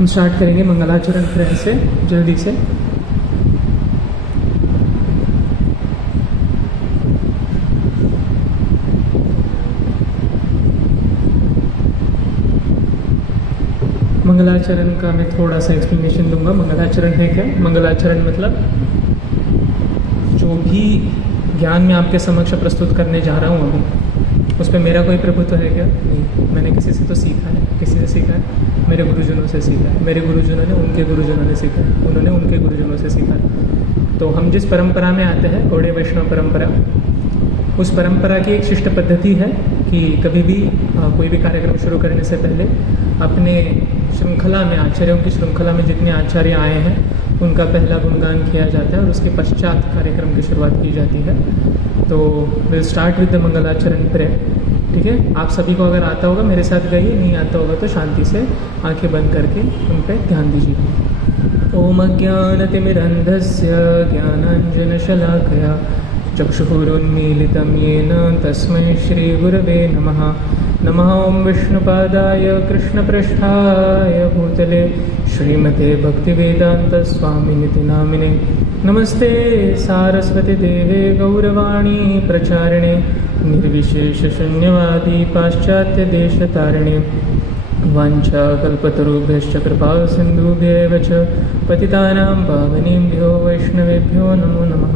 हम स्टार्ट करेंगे मंगलाचरण प्रेयर से जल्दी से। मंगलाचरण का मैं थोड़ा सा एक्सप्लेनेशन दूंगा। मंगलाचरण है क्या? मंगलाचरण मतलब जो भी ज्ञान मैं आपके समक्ष प्रस्तुत करने जा रहा हूँ अभी, उस पर मेरा कोई प्रभुत्व है क्या? नहीं। मैंने किसी से तो सीखा है। किसी से सीखा है? मेरे गुरुजनों से सीखा है। मेरे गुरुजनों ने उनके गुरुजनों ने सीखा है। उन्होंने उनके गुरुजनों से सीखा है। तो हम जिस परंपरा में आते हैं, गौड़ीय वैष्णव परंपरा, उस परंपरा की एक शिष्ट पद्धति है कि कभी भी कोई भी कार्यक्रम शुरू करने से पहले अपने श्रृंखला में, आचार्यों की श्रृंखला में जितने आचार्य आए हैं उनका पहला गुणगान किया जाता है और उसके पश्चात कार्यक्रम की शुरुआत की जाती है। तो विल स्टार्ट विद द मंगलाचरण प्रेयर। ठीक है? आप सभी को अगर आता होगा मेरे साथ गाइए, नहीं आता होगा तो शांति से आंखें बंद करके उन पर ध्यान दीजिए। ओम अज्ञानतिमिरन्धस्य ज्ञानाञ्जनशलाकया चक्षुरुन्मीलितं येन तस्मै श्रीगुरवे नमः। नमः ओं विष्णुपादाय कृष्णपृष्ठाय भूतले श्रीमते भक्तिवेदान्तस्वामिनिति नामिने। नमस्ते सारस्वती देवे गौरवाणी प्रचारिणे निर्विशेषशून्यवादी पाश्चात्यदेशतारिणे। वाञ्छाकल्पतरुभ्यश्च कृपासिन्धुभ्येव च पतितानां पावनेभ्यो वैष्णवेभ्यो नमो नमः।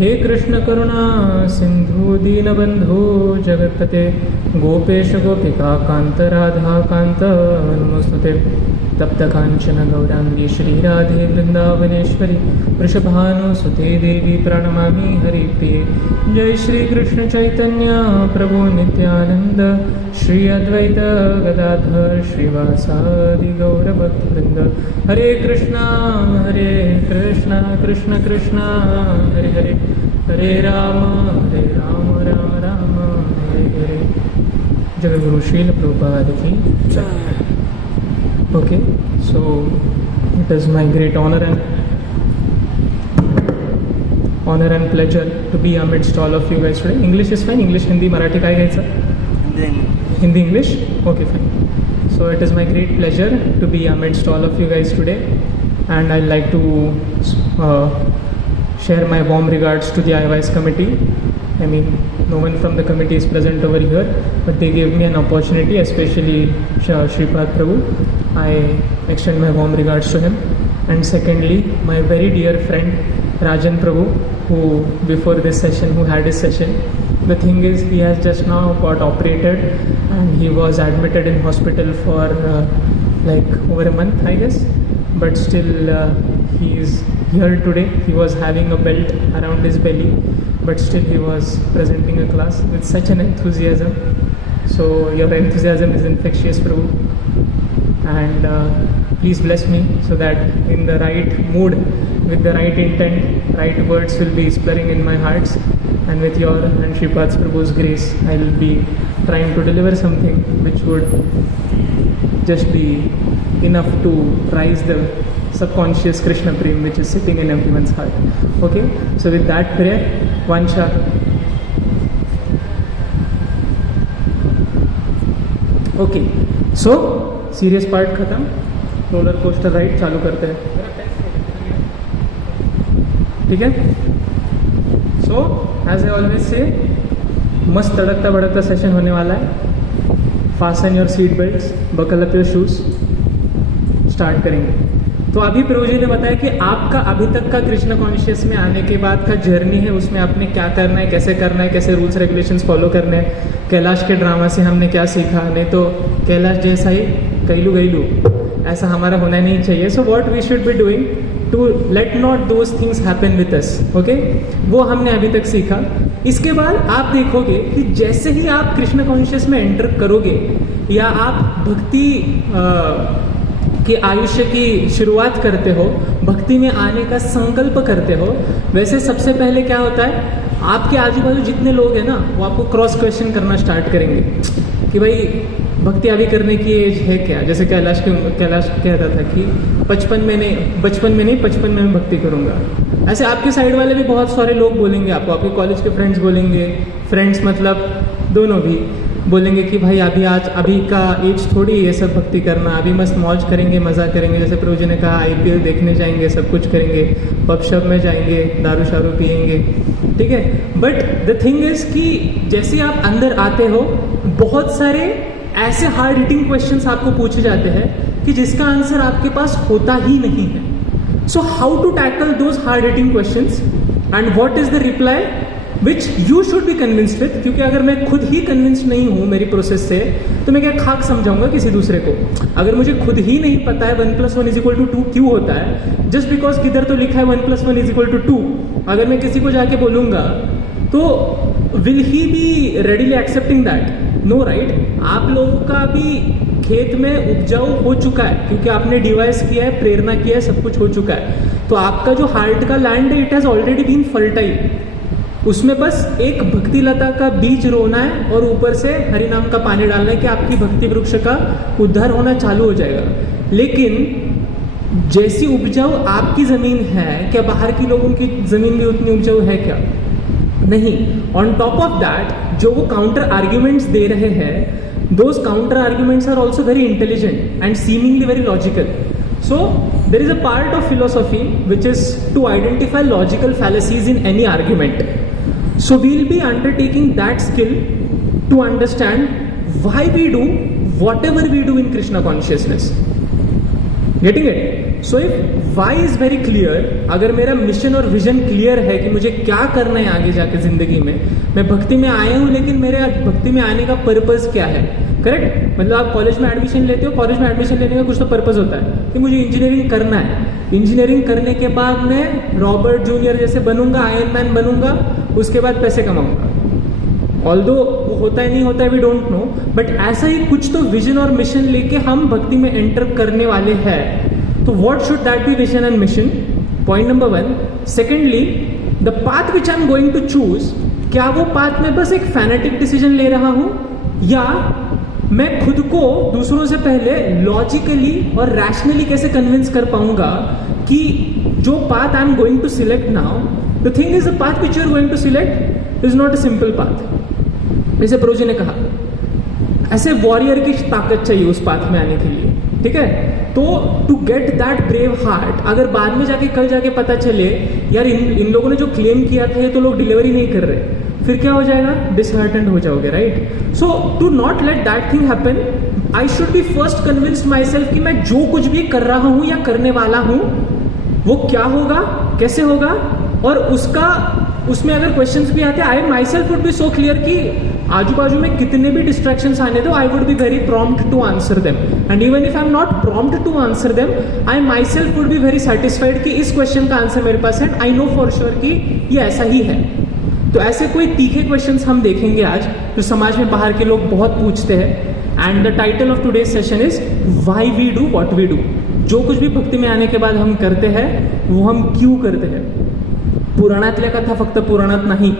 हे कृष्ण करुणा सिन्धु दीनबन्धु जगत्पते गोपेश गोपिका कान्त राधा कान्त नमोस्तुते। तप्त कांचन गौरांगी श्रीराधे वृंदावनेश्वरी वृषभानुसुते देवी प्रणमामि हरिप्रिये। जय श्री कृष्ण चैतन्य प्रभु नित्यानंद श्री अद्वैत गदाधर श्रीवासादि गौरभक्तवृंद। हरे कृष्णा कृष्ण कृष्ण हरे हरे, हरे राम राम राम हरे हरे। जगद्गुरु श्रील प्रभुपाद की जय। Okay, so it is my great honor and pleasure to be amidst all of you guys today. English is fine. English, Hindi, Marathi काय घ्यायचं? Hindi, English? Okay, fine. So it is my great pleasure to be amidst all of you guys today, and I'd like to share my warm regards to the IYS committee. I mean, no one from the committee is present over here, but they gave me an opportunity, especially Shripad Prabhu. I extend my warm regards to him. And secondly, my very dear friend Rajan Prabhu, who before this session, who had his session. The thing is, he has just now got operated and he was admitted in hospital for like over a month, I guess. But still, he is here today. He was having a belt around his belly, but still he was presenting a class with such an enthusiasm. So your enthusiasm is infectious, Prabhu. And please bless me so that in the right mood, with the right intent, right words will be spurring in my hearts, and with your and Shripad Prabhu's grace, I will be trying to deliver something which would just be enough to rise the subconscious Krishna Prem which is sitting in everyone's heart. Okay, so with that prayer, Vancha. Okay, so serious part खत्म, roller coaster ride चालू करते हैं। ठीक है? So as I always say, मस्त तड़कता भड़कता session होने वाला है। Fasten your seat belts, buckle up your shoes, start करेंगे। तो अभी प्रभु जी ने बताया कि आपका अभी तक का कृष्ण कॉन्शियस में आने के बाद का जर्नी है, उसमें आपने क्या करना है, कैसे रूल्स रेगुलेशंस फॉलो करने हैं। कैलाश के ड्रामा से हमने क्या सीखा, नहीं तो कैलाश जैसा ही गैलू ऐसा हमारा होना नहीं चाहिए। So what we should be doing to let not those things happen with us. Okay, वो हमने अभी तक सीखा। इसके बाद आप देखोगे कि जैसे ही आप कृष्ण कॉन्शियस में एंटर करोगे या आप भक्ति कि आयुष्य की शुरुआत करते हो, भक्ति में आने का संकल्प करते हो, वैसे सबसे पहले क्या होता है, आपके आजू बाजू जितने लोग हैं ना, वो आपको क्रॉस क्वेश्चन करना स्टार्ट करेंगे कि भाई भक्ति अभी करने की एज है क्या। जैसे कैलाश कहता था कि 55 में नहीं 55 में मैं भक्ति करूँगा। ऐसे आपके साइड वाले भी बहुत सारे लोग बोलेंगे आपको, आपके कॉलेज के फ्रेंड्स बोलेंगे, फ्रेंड्स मतलब दोनों भी, बोलेंगे कि भाई अभी का एज थोड़ी ये सब भक्ति करना, अभी मस्त मौज करेंगे, मज़ा करेंगे, जैसे प्रभु जी ने कहा IPL देखने जाएंगे, सब कुछ करेंगे, पब शब में जाएंगे, दारू शारू पियेंगे, ठीक है। बट द थिंग इज कि जैसे आप अंदर आते हो बहुत सारे ऐसे हार्ड हिटिंग क्वेश्चंस आपको पूछे जाते हैं कि जिसका आंसर आपके पास होता ही नहीं है। So how to tackle those hard hitting questions and what is the reply which you should be convinced with, क्योंकि अगर मैं खुद ही कन्विंस्ड नहीं हूं मेरी प्रोसेस से तो मैं क्या खाक समझाऊंगा किसी दूसरे को। अगर मुझे खुद ही नहीं पता है 1 + 1 = 2 क्यों होता है, जस्ट बिकॉज किधर तो लिखा है 1 + 1 = 2, अगर मैं किसी को जाके बोलूंगा तो will he be readily accepting that? No, right. आप लोगों का भी खेत में उपजाऊ हो चुका है क्योंकि आपने डिवाइस किया है, प्रेरणा किया है, सब कुछ हो चुका है। तो आपका जो हार्ट का लैंड है, it has already been fertile. उसमें बस एक भक्ति लता का बीज रोना है और ऊपर से हरि नाम का पानी डालना है कि आपकी भक्ति वृक्ष का उद्धार होना चालू हो जाएगा। लेकिन जैसी उपजाऊ आपकी जमीन है, क्या बाहर की लोगों की जमीन भी उतनी उपजाऊ है क्या? नहीं। ऑन टॉप ऑफ दैट जो वो काउंटर आर्ग्यूमेंट्स दे रहे हैं, those counter arguments are also very intelligent and seemingly very logical. So there is a part of philosophy which is to identify logical fallacies in any argument. So we'll be undertaking that skill to understand why we do whatever we do in Krishna consciousness. Getting it? So if why is very clear, अगर मेरा mission और vision clear है कि मुझे क्या करना है आगे जाके जिंदगी में, मैं भक्ति में आया हूँ लेकिन मेरे भक्ति में आने का पर्पस क्या है, करेक्ट? मतलब आप कॉलेज में एडमिशन लेते हो, कॉलेज में एडमिशन लेने का कुछ तो पर्पस होता है कि मुझे इंजीनियरिंग करना है, इंजीनियरिंग करने के बाद मैं रॉबर्ट जूनियर जैसे बनूंगा, आयरन मैन बनूंगा, उसके बाद पैसे कमाऊंगा. ऑल्दो वो होता है नहीं होता है वी डोंट नो, बट ऐसा ही कुछ तो विजन और मिशन लेके हम भक्ति में एंटर करने वाले हैं. तो what should that be vision and mission? Point number 1. Secondly, the path which I am going to choose, क्या वो पाथ में बस एक फैनेटिक डिसीजन ले रहा हूं या मैं खुद को दूसरों से पहले लॉजिकली और रैशनली कैसे कन्विंस कर पाऊंगा कि जो path I am going to select now, the thing is the path which you are going to select is not a simple path. जैसे प्रभु जी ने कहा, ऐसे वॉरियर की ताकत चाहिए उस पाथ में आने के लिए, ठीक है? तो to get that brave heart, अगर बाद में जाके कल जाके पता चले यार इन लोगों ने जो क्लेम किया था ये तो लोग डिलीवरी नहीं कर रहे, फिर क्या हो जाएगा? डिसहार्टेंड हो जाओगे, right? So to not let that thing happen, I should be first convinced myself कि मैं जो कुछ भी कर रहा हूं या करने वाला हूं वो क्या होगा, कैसे होगा, और उसमें अगर क्वेश्चंस भी आते, I myself would be so clear कि आजू बाजू में कितने भी डिस्ट्रैक्शंस आने दो, I would be very prompt to answer them. And even if I am not prompt to answer them, I myself would be very satisfied कि इस क्वेश्चन का आंसर मेरे पास है, आई नो फॉर श्योर कि ये ऐसा ही है. तो ऐसे कोई तीखे क्वेश्चंस हम देखेंगे आज जो समाज में बाहर के लोग बहुत पूछते हैं. And the title of today's session is why we do what we do. जो कुछ भी भक्ति में आने के बाद हम करते हैं वो हम क्यों करते हैं. पुराणातल्या कथा फक्त पुराणात नाही,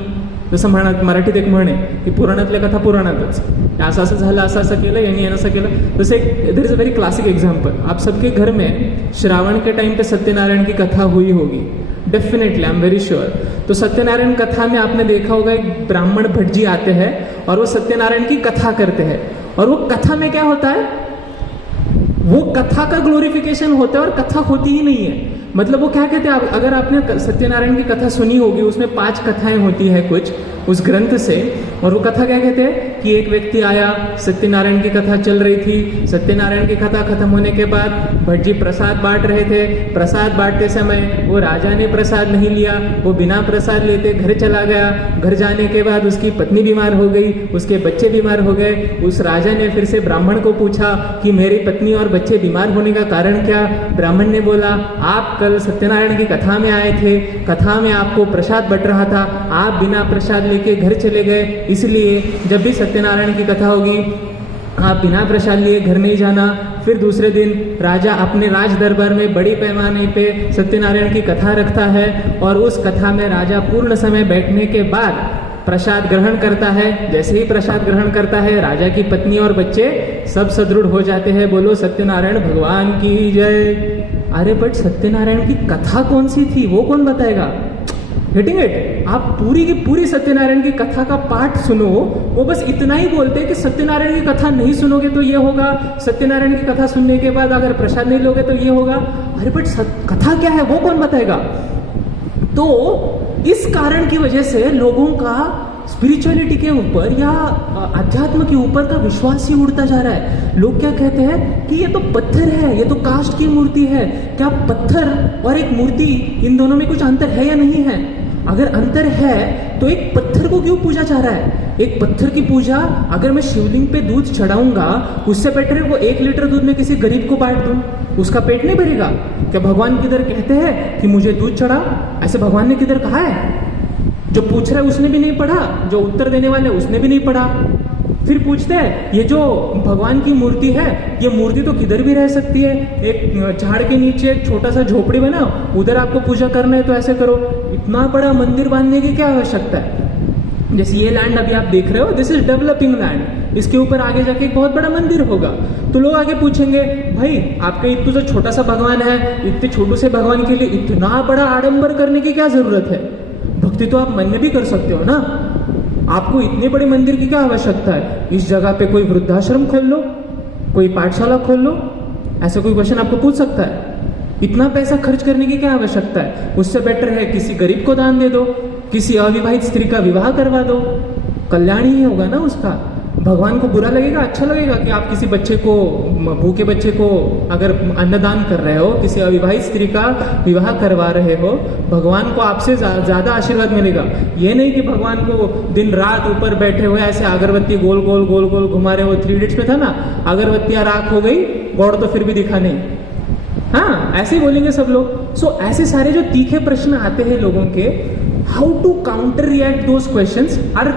जसं मराठीत एक म्हण आहे की पुराणातल्या कथा पुराणातच, असं असं झालं, असं असं केलं, यांनी असं केलं. जैसे there is a very classic example, आप सबके घर में श्रावण के टाइम पे सत्यनारायण की कथा हुई होगी, definitely, I am very sure. तो सत्यनारायण कथा में आपने देखा होगा एक ब्राह्मण भट्ट जी आते हैं और वो सत्यनारायण की कथा करते हैं. और वो कथा में क्या होता है? वो कथा का ग्लोरिफिकेशन होता है और कथा होती ही नहीं है. मतलब वो क्या कहते हैं, अगर आपने सत्यनारायण की कथा सुनी होगी, उसमें 5 कथाएं होती है कुछ उस ग्रंथ से, और वो कथा क्या कहते हैं कि एक व्यक्ति आया, सत्यनारायण की कथा चल रही थी, सत्यनारायण की कथा खत्म होने के बाद भट्ट जी प्रसाद बांट रहे थे. प्रसाद बांटते समय वो राजा ने प्रसाद नहीं लिया, वो बिना प्रसाद लेते घर चला गया. घर जाने के बाद उसकी पत्नी बीमार हो गई, उसके बच्चे बीमार हो गए. उस राजा ने फिर से ब्राह्मण को पूछा कि मेरी पत्नी और बच्चे बीमार होने का कारण क्या? ब्राह्मण ने बोला, आप कल सत्यनारायण की कथा में आए थे, कथा में आपको प्रसाद बट रहा था, आप बिना प्रसाद लेके घर चले गए, इसलिए जब भी सत्यनारायण की कथा होगी आप बिना प्रसाद लिए घर नहीं जाना. फिर दूसरे दिन राजा अपने राज दरबार में बड़ी पैमाने पे सत्यनारायण की कथा रखता है और उस कथा में राजा पूर्ण समय बैठने के बाद प्रसाद ग्रहण करता है. जैसे ही प्रसाद ग्रहण करता है, राजा की पत्नी और बच्चे सब सदृढ़ हो जाते हैं. बोलो सत्यनारायण भगवान की जय. अरे बट सत्यनारायण की कथा कौन सी थी वो कौन बताएगा? Getting it? आप पूरी की पूरी सत्यनारायण की कथा का पाठ सुनो, वो बस इतना ही बोलते हैं कि सत्यनारायण की कथा नहीं सुनोगे तो ये होगा, सत्यनारायण की कथा सुनने के बाद अगर प्रसाद नहीं लोगे तो ये होगा। अरे बट कथा क्या है वो कौन बताएगा? तो इस कारण की वजह से लोगों का स्पिरिचुअलिटी के ऊपर या अध्यात्म के ऊपर का विश्वास ही उड़ता जा रहा है। लोग क्या कहते हैं कि ये तो पत्थर है, ये तो काष्ठ की मूर्ति है। क्या पत्थर और एक मूर्ति, इन दोनों में कुछ अंतर है या नहीं है? अगर अंतर है तो एक पत्थर को क्यों पूजा जा रहा है? एक पत्थर की पूजा, अगर मैं शिवलिंग पे दूध चढ़ाऊंगा, उससे बेटर है वो 1 लीटर दूध में किसी गरीब को बांट दूं, उसका पेट नहीं भरेगा। क्या भगवान किधर कहते हैं कि मुझे दूध चढ़ा? ऐसे भगवान ने किधर कहा है? जो पूछ रहा है उसने भी नहीं पढ़ा, जो उत्तर देने वाले उसने भी नहीं पढ़ा। फिर पूछते हैं ये जो भगवान की मूर्ति है, ये मूर्ति तो किधर भी रह सकती है। एक झाड़ के नीचे एक छोटा सा झोपड़ी बनाओ, उधर आपको पूजा करना है तो ऐसे करो। इतना बड़ा मंदिर बांधने की क्या आवश्यकता है? जैसे ये लैंड अभी आप देख रहे हो, दिस इज डेवलपिंग लैंड, इसके ऊपर आगे जाके एक बहुत बड़ा मंदिर होगा। तो लोग आगे पूछेंगे, भाई आपका इतना जो छोटा सा भगवान है, इतने छोटे से भगवान के लिए इतना बड़ा आडंबर करने की क्या जरूरत है? भक्ति तो आप मन में भी कर सकते हो ना, आपको इतने बड़े मंदिर की क्या आवश्यकता है? इस जगह पे कोई वृद्धाश्रम खोल लो, कोई पाठशाला खोल लो, ऐसा कोई क्वेश्चन आपको पूछ सकता है? इतना पैसा खर्च करने की क्या आवश्यकता है? उससे बेटर है किसी गरीब को दान दे दो, किसी अविवाहित स्त्री का विवाह करवा दो, कल्याण ही होगा ना उसका। भगवान को बुरा लगेगा? अच्छा लगेगा कि आप किसी बच्चे को, भूखे बच्चे को अगर अन्नदान कर रहे हो, किसी अविवाहित स्त्री का विवाह करवा रहे हो, भगवान को आपसे ज्यादा आशीर्वाद मिलेगा। ये नहीं कि भगवान को दिन रात ऊपर बैठे हुए ऐसे अगरबत्ती गोल गोल गोल गोल घुमा रहे हो। 3 इडियट्स में था ना, अगरबत्तियां राख हो गई, गौड़ तो फिर भी दिखा नहीं। हाँ, ऐसे ही बोलेंगे सब लोग। सो ऐसे सारे जो तीखे प्रश्न आते हैं लोगों के, how to counter react those questions? Our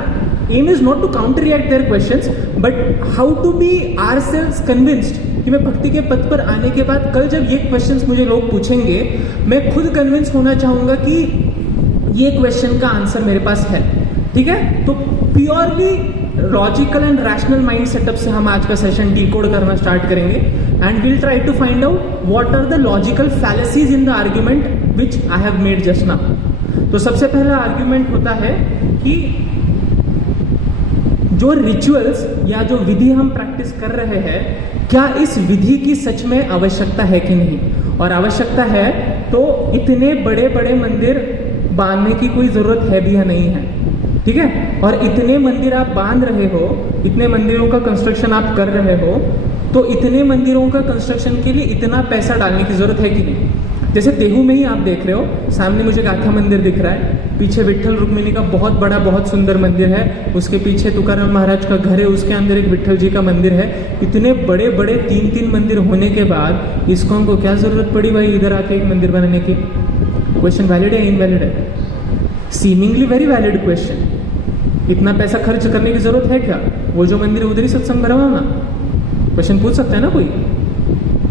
aim is not to counter react their questions, but how to be ourselves convinced कि मैं भक्ति के पथ पर आने के बाद कल जब ये क्वेश्चंस मुझे लोग पूछेंगे, मैं खुद कन्विंस होना चाहूंगा कि ये क्वेश्चन का आंसर मेरे पास है। ठीक है, तो purely logical and rational mind setup से हम आज का सेशन डिकोड करना स्टार्ट करेंगे and will try to find out what are the logical fallacies in the argument which I have made just now. तो सबसे पहला आर्ग्यूमेंट होता है कि जो रिचुअल्स या जो विधि हम प्रैक्टिस कर रहे हैं, क्या इस विधि की सच में आवश्यकता है कि नहीं? और आवश्यकता है तो इतने बड़े बड़े मंदिर बांधने की कोई जरूरत है भी या नहीं है। ठीक है, और इतने मंदिर आप बांध रहे हो, इतने मंदिरों का कंस्ट्रक्शन आप कर रहे हो, तो इतने मंदिरों का कंस्ट्रक्शन के लिए इतना पैसा डालने की जरूरत है कि नहीं? जैसे देहू में ही आप देख रहे हो, सामने मुझे गाथा मंदिर दिख रहा है, पीछे विट्ठल रुक्मिणी का बहुत बड़ा बहुत सुंदर मंदिर है, उसके पीछे तुकाराम महाराज का घर है, उसके अंदर एक विट्ठल जी का मंदिर है। इतने बड़े बड़े 3-3 मंदिर होने के बाद इस्कॉन को क्या जरूरत पड़ी भाई इधर आके एक मंदिर बनाने की? क्वेश्चन वैलिड है इनवैलिड है? Seemingly very valid question. इतना पैसा खर्च करने की जरूरत है क्या? वो जो मंदिर है उधर ही सत्संग भरा हुआ ना? क्वेश्चन पूछ सकता है ना कोई?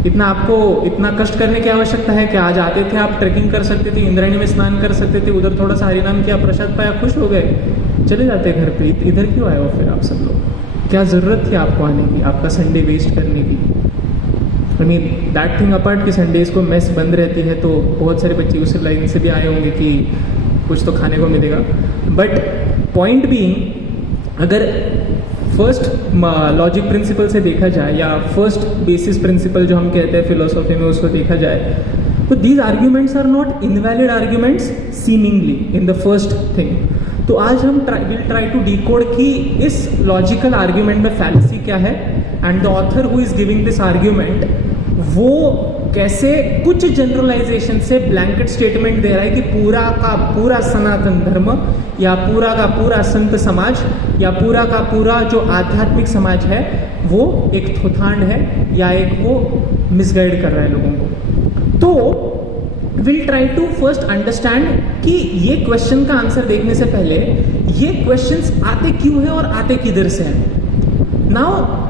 इतना आपको इतना कष्ट करने की आवश्यकता है कि आज आते थे आप ट्रेकिंग कर सकते थे, इंद्रायणी में स्नान कर सकते थे, उधर थोड़ा सा हरिनाम किया, प्रसाद पाया, खुश हो गए, चले जाते घर पे। इधर क्यों आए हो फिर आप सब लोग? क्या जरूरत थी आपको आने की, आपका संडे वेस्ट करने की? I mean that thing apart कि संडेज को मेस बंद रहती है तो बहुत सारे बच्चे उस लाइन से भी आए होंगे कि कुछ तो खाने को मिलेगा। बट पॉइंट बीइंग, अगर फर्स्ट लॉजिक प्रिंसिपल से देखा जाए या फर्स्ट बेसिस प्रिंसिपल जो हम कहते हैं फिलोसॉफी में, उसको देखा जाए तो these arguments are not invalid arguments seemingly in the first thing. तो आज हम विल ट्राई टू डिकोड कि इस लॉजिकल आर्ग्यूमेंट में फैलेसी क्या है and the author who is giving this argument वो कैसे कुछ जनरलाइजेशन से ब्लैंकेट स्टेटमेंट दे रहा है कि पूरा का पूरा सनातन धर्म या पूरा का पूरा संत समाज या पूरा का पूरा जो आध्यात्मिक समाज है वो एक थोथांड है या एक वो मिसगाइड कर रहा है लोगों को। तो will try to first understand कि ये क्वेश्चन का आंसर देखने से पहले ये क्वेश्चंस आते क्यों है और आते किधर से हैं। Now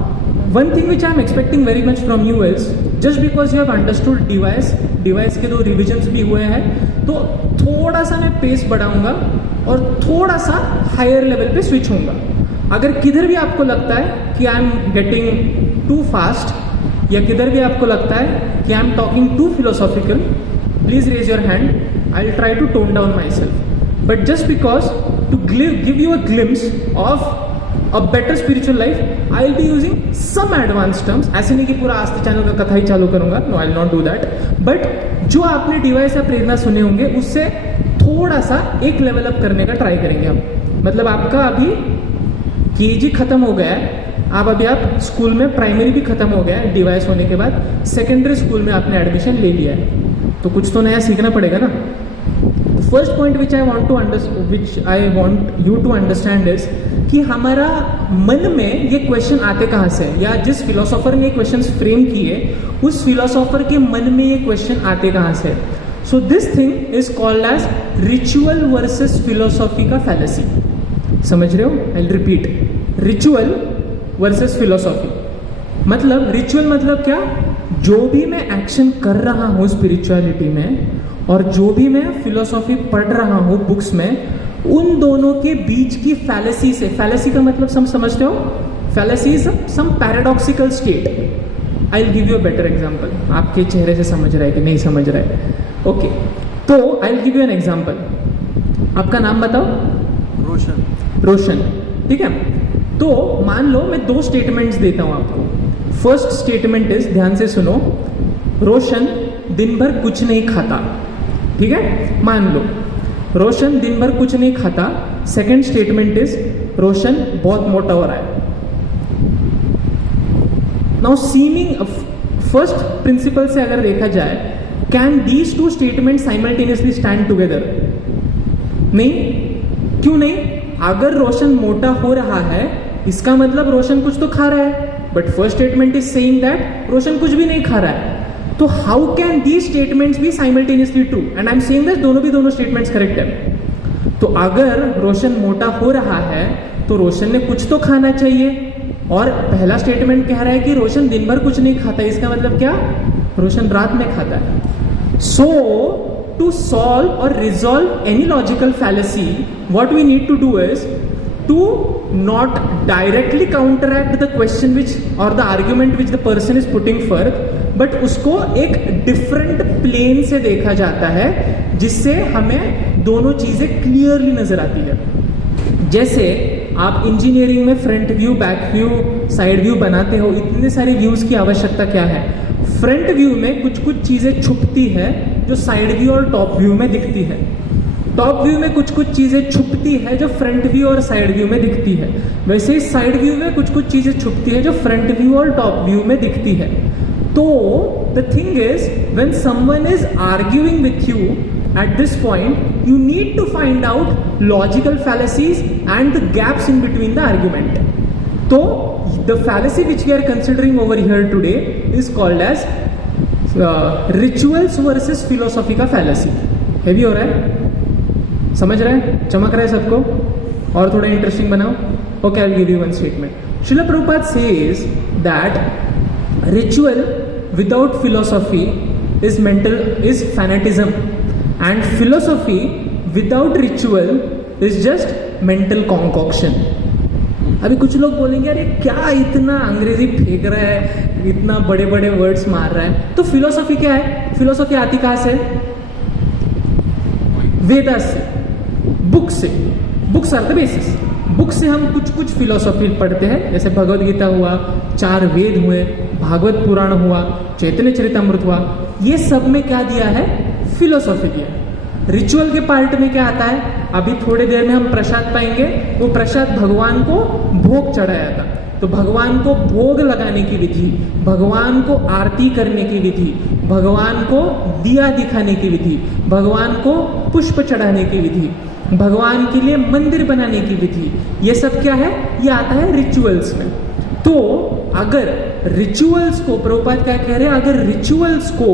one thing which I am expecting very much from you is just because you have understood device के 2 रिविजन्स भी हुए हैं, तो थोड़ा सा मैं पेस बढ़ाऊंगा और थोड़ा सा हायर लेवल पे स्विच होऊंगा। अगर किधर भी आपको लगता है कि I am getting too fast या किधर भी आपको लगता है कि I am talking too philosophical, please raise your hand, I will try to tone down myself. But just because to give you a glimpse of a better spiritual life I will be using some advance terms. ऐसे नहीं कि पूरा आस्ते channel का कथा ही चालू करूंगा, no I will not do that. But जो आपने डिवाइस या प्रेरणा सुने होंगे उससे थोड़ा सा एक लेवल अप करने का ट्राई करेंगे हम. मतलब आपका अभी केजी खत्म हो गया है, आप स्कूल में प्राइमरी भी खत्म हो गया है डिवाइस होने के बाद, सेकेंडरी स्कूल में आपने एडमिशन ले लिया है, तो कुछ तो नया सीखना पड़ेगा ना. First point which I want you to understand is कि हमारा मन में ये क्वेश्चन आते कहाँ से, या जिस फिलोसोफर ने क्वेश्चन फ्रेम किए उस फिलोसोफर के मन में ये क्वेश्चन आते कहाँ से. So this thing is called as ritual versus philosophy का फैलेसी. समझ रहे हो? I will repeat, ritual versus philosophy. मतलब रिचुअल मतलब क्या, जो भी मैं एक्शन कर रहा हूँ स्पिरिचुअलिटी में और जो भी मैं फिलोसॉफी पढ़ रहा हूँ बुक्स में, उन दोनों के बीच की फैलेसी से, फैलेसी का मतलब सम समझते हो, fallacy is some paradoxical state. I will give you a better example. आपके चेहरे से समझ रहा है कि नहीं समझ रहा है? ओके, तो आई will give you an example. आपका नाम बताओ. रोशन. रोशन, ठीक है. तो मान लो मैं 2 स्टेटमेंट्स देता हूं आपको. फर्स्ट स्टेटमेंट इज, ध्यान से सुनो, रोशन दिन भर कुछ नहीं खाता. ठीक है, मान लो रोशन दिन भर कुछ नहीं खाता. सेकंड स्टेटमेंट इज, रोशन बहुत मोटा हो रहा है. नाउ सीमिंग फर्स्ट प्रिंसिपल से अगर देखा जाए, can these 2 statement simultaneously stand together? नहीं. क्यों नहीं? अगर रोशन मोटा हो रहा है इसका मतलब रोशन कुछ तो खा रहा है, but first statement is saying that Roshan कुछ भी नहीं खा रहा है. तो how can these statements be simultaneously true? And I am saying that दोनों स्टेटमेंट्स करेक्ट है. तो अगर रोशन मोटा हो रहा है तो रोशन ने कुछ तो खाना चाहिए, और पहला स्टेटमेंट कह रहा है कि रोशन दिन भर कुछ नहीं खाता, इसका मतलब क्या, रोशन रात में खाता है. सो to solve or resolve any logical fallacy, what we need to do is to not directly counteract the question which or the argument which the person is putting forth, but उसको एक different plane से देखा जाता है जिससे हमें दोनों चीजें क्लियरली नजर आती है. जैसे आप इंजीनियरिंग में front view, back view, side view बनाते हो, इतने सारे व्यूज की आवश्यकता क्या है? फ्रंट व्यू में कुछ कुछ चीजें छुपती है जो साइड व्यू और टॉप व्यू में दिखती है. टॉप व्यू में कुछ कुछ चीजें छुपती है जो फ्रंट व्यू और साइड व्यू में दिखती है. वैसे ही साइड व्यू में कुछ कुछ चीजें छुपती है जो फ्रंट व्यू और टॉप व्यू में दिखती है. तो the thing is, when someone is arguing with you at this point, you need to find out logical fallacies and the gaps in between the argument. So the fallacy which we are considering over here today is called as rituals versus philosophy का fallacy. Heavy हो रहा है? समझ रहे हैं? चमक रहा है सबको? और थोड़ा इंटरेस्टिंग बनाओ. Okay, I'll give you one statement. Srila Prabhupada says that ritual without philosophy is fanatism. And philosophy without ritual is just mental concoction. अभी कुछ लोग बोलेंगे अरे क्या इतना अंग्रेजी फेंक रहा है, इतना बड़े बड़े वर्ड्स मार रहा है. तो फिलोसॉफी क्या है? फिलोसॉफी आती कहाँ से? वेदास से, बुक से. Books are the basis. Book से हम कुछ कुछ फिलोसॉफी पढ़ते हैं, जैसे भगवद गीता हुआ, 4 वेद हुए, भागवत पुराण हुआ, चैतन्य चरितमृत हुआ. ये सब में क्या दिया है? फिलोसॉफी दिया. रिचुअल के पार्ट में क्या आता है? अभी थोड़ी देर में हम प्रसाद पाएंगे. वो प्रसाद भगवान को भोग चढ़ाया था, तो भगवान को भोग लगाने की विधि, भगवान को आरती करने की विधि, भगवान को दिया दिखाने की विधि, भगवान को पुष्प चढ़ाने की विधि, भगवान के लिए मंदिर बनाने की विधि, ये सब क्या है? ये आता है रिचुअल्स में. तो अगर रिचुअल्स को, प्रभुपाद क्या कह रहे हैं, अगर रिचुअल्स को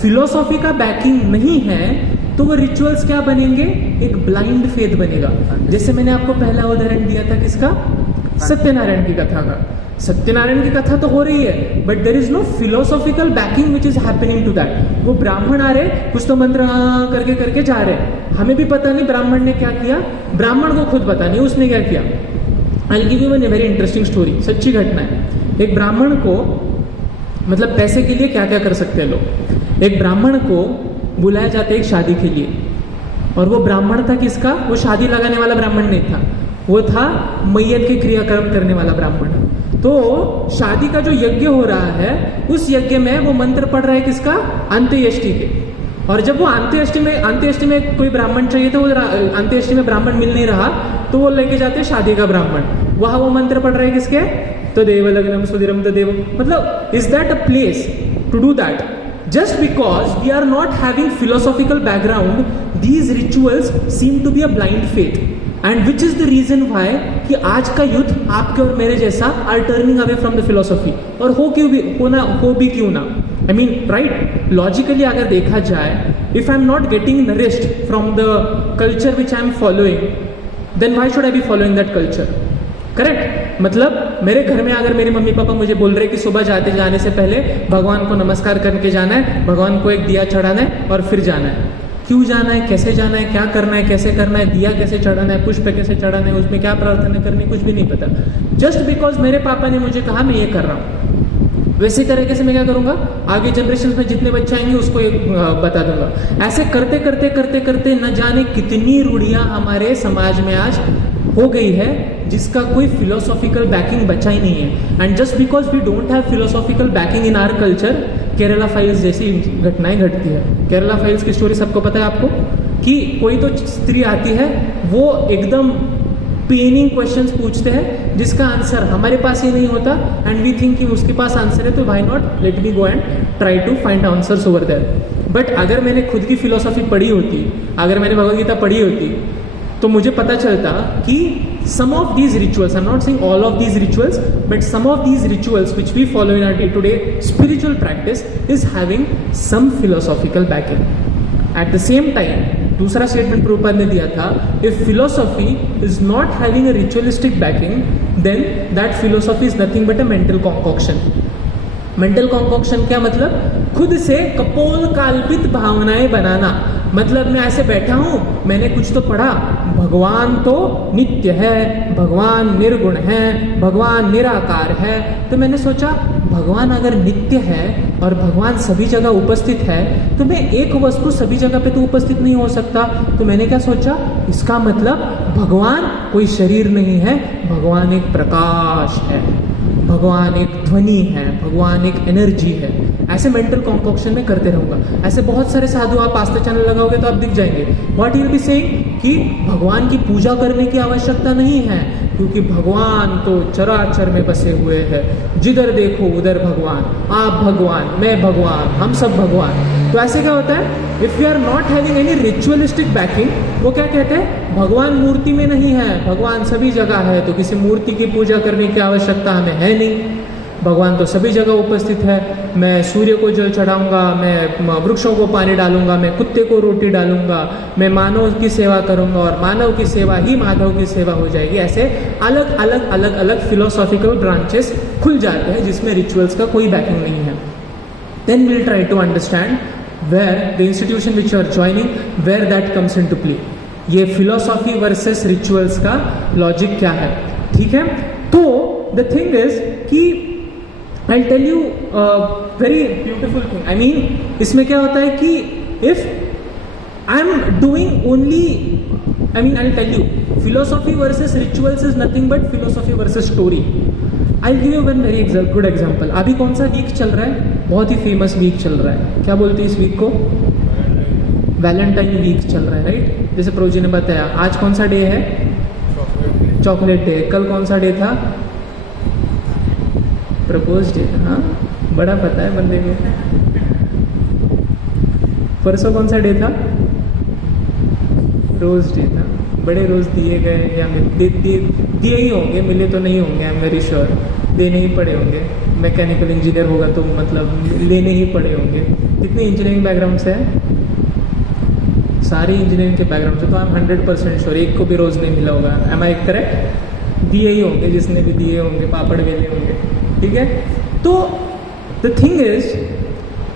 फिलोसॉफी का बैकिंग नहीं है तो वो रिचुअल्स क्या बनेंगे? एक ब्लाइंड फेथ बनेगा. जैसे मैंने आपको पहला उदाहरण दिया था किसका? सत्यनारायण की कथा का. सत्यनारायण की कथा तो हो रही है, but there is no philosophical backing which is happening to that. वो ब्राह्मण आ रहे, कुछ तो मंत्र करके करके जा रहे, हमें भी पता नहीं ब्राह्मण ने क्या किया, ब्राह्मण को खुद पता नहीं उसने क्या किया. आई will give you one very interesting story. सच्ची घटना है. एक ब्राह्मण को, मतलब पैसे के लिए क्या क्या कर सकते हैं लोग. एक ब्राह्मण को बुलाया जाता है एक शादी के लिए, और वो ब्राह्मण था किसका? वो शादी लगाने वाला ब्राह्मण नहीं था, वो था मैयत के क्रियाक्रम करने वाला ब्राह्मण। तो शादी का जो यज्ञ हो रहा है उस यज्ञ में वो मंत्र पढ़ रहा है किसका? अंत्येष्टि के। और जब वो अंत्येष्टि में कोई ब्राह्मण चाहिए था, वो अंत्येष्टि में ब्राह्मण मिल नहीं रहा, तो वो लेके जाते शादी का ब्राह्मण। वहां वो मंत्र पढ़ रहे हैं किसके? तो देव लग्नम सुधीरम तो देव। मतलब is that a place to do that? Just because we are not having philosophical background, these rituals seem to be a blind faith. And which is the reason why कि आज का यूथ आपके और मेरे जैसा are turning away from the philosophy. और हो भी क्यों ना, आई मीन राइट, लॉजिकली अगर देखा जाए, if I am not getting nourished from the culture which I am following, then why should I be following that culture? Correct. मतलब मेरे घर में अगर मेरे मम्मी पापा मुझे बोल रहे कि सुबह जाने से पहले भगवान को नमस्कार करके जाना है, भगवान को एक दिया चढ़ाना है और फिर जाना है। क्यों जाना है, कैसे जाना है, क्या करना है, कैसे करना है, दिया कैसे चढ़ाना है, पुष्प कैसे चढ़ाना है, उसमें क्या प्रार्थना करनी, कुछ भी नहीं पता। जस्ट बिकॉज मेरे पापा ने मुझे कहा मैं ये कर रहा हूँ, वैसे तरीके से मैं क्या करूंगा, आगे जनरेशन में जितने बच्चे आएंगे उसको एक बता दूंगा। ऐसे करते करते करते करते न जाने कितनी रूढ़ियां हमारे समाज में आज हो गई है जिसका कोई फिलोसॉफिकल बैकिंग बचा ही नहीं है। And just because we don't have philosophical backing in our culture, Kerala Files जैसी घटनाएं घटती है। केरला फाइल्स की स्टोरी सबको पता है आपको, कि कोई तो स्त्री आती है, वो एकदम पेनिंग क्वेश्चंस पूछते हैं जिसका आंसर हमारे पास ही नहीं होता, एंड वी थिंक कि उसके पास आंसर है तो why not let me go and try to find answers over there. But अगर मैंने खुद की फिलोसॉफी पढ़ी होती, अगर मैंने भगवद गीता पढ़ी होती, तो मुझे पता चलता कि some of these rituals, I'm not saying all of these rituals, but some of these rituals which we follow in our day-to-day spiritual practice is having some philosophical backing. At the same time, दूसरा statement Prabhupada ने दिया था, if philosophy is not having a ritualistic backing, then that philosophy is nothing but a mental concoction. Mental concoction क्या मतलब? खुद से कपोल काल्पित भावनाएं बनाना। मतलब मैं ऐसे बैठा हूं, मैंने कुछ तो पढ़ा, भगवान तो नित्य है, भगवान निर्गुण है, भगवान निराकार है, तो मैंने सोचा भगवान अगर नित्य है और भगवान सभी जगह उपस्थित है, तो मैं एक वस्तु सभी जगह पे तो उपस्थित नहीं हो सकता। तो मैंने क्या सोचा, इसका मतलब भगवान कोई शरीर नहीं है, भगवान एक प्रकाश है, भगवान एक ध्वनि है, भगवान एक एनर्जी है। ऐसे मेंटल कॉन्कॉक्शन में करते रहूंगा। ऐसे बहुत सारे साधु आप आस्था चैनल लगाओगे तो आप दिख जाएंगे। What you will be saying कि भगवान की पूजा करने की आवश्यकता नहीं है, क्योंकि भगवान तो चराचर में बसे हुए हैं, जिधर देखो उधर भगवान, आप भगवान, मैं भगवान, हम सब भगवान। तो ऐसे क्या होता है, if you are not having any ritualistic backing, वो क्या कहते हैं, भगवान मूर्ति में नहीं है, भगवान सभी जगह है, तो किसी मूर्ति की पूजा करने की आवश्यकता हमें है नहीं, भगवान तो सभी जगह उपस्थित है। मैं सूर्य को जल चढ़ाऊंगा, मैं वृक्षों को पानी डालूंगा, मैं कुत्ते को रोटी डालूंगा, मैं मानव की सेवा करूंगा और मानव की सेवा ही माधव की सेवा हो जाएगी। ऐसे अलग अलग अलग अलग फिलोसॉफिकल ब्रांचेस खुल जाते हैं जिसमें रिचुअल्स का कोई बैकिंग नहीं है। Then will try to understand where the institution which you are joining, where that comes into play. ये फिलोसॉफी वर्सेस रिचुअल्स का लॉजिक क्या है, ठीक है। तो द थिंग इज कि I'll tell you a very beautiful thing. I mean, इसमें क्या होता है कि if I'm doing only, I mean, I'll tell you, philosophy versus rituals is nothing but philosophy versus story. I'll give you one very good example. अभी कौन सा week चल रहा है, बहुत ही फेमस वीक चल रहा है, क्या बोलते हैं इस वीक को, वैलेंटाइन वीक चल रहा है, राइट। जैसे प्रो जी ने बताया, आज कौन सा डे है, चॉकलेट डे। कल कौन सा डे था, प्रपोज डे। हाँ, बड़ा पता है बंदे को। परसों कौन सा डे था, रोज डे था। बड़े रोज दिए गए या दिए ही होंगे, मिले तो नहीं होंगे, आई एम वेरी श्योर, देने ही पड़े होंगे। मैकेनिकल इंजीनियर होगा तो मतलब लेने ही पड़े होंगे। कितने इंजीनियरिंग बैकग्राउंड से है, सारे इंजीनियरिंग के बैकग्राउंड से, तो आई एम 100% श्योर एक को भी रोज नहीं मिला होगा। Am I correct? दिए ही होंगे, जिसने भी दिए होंगे, पापड़ वेले होंगे, ठीक है। तो द थिंग इज,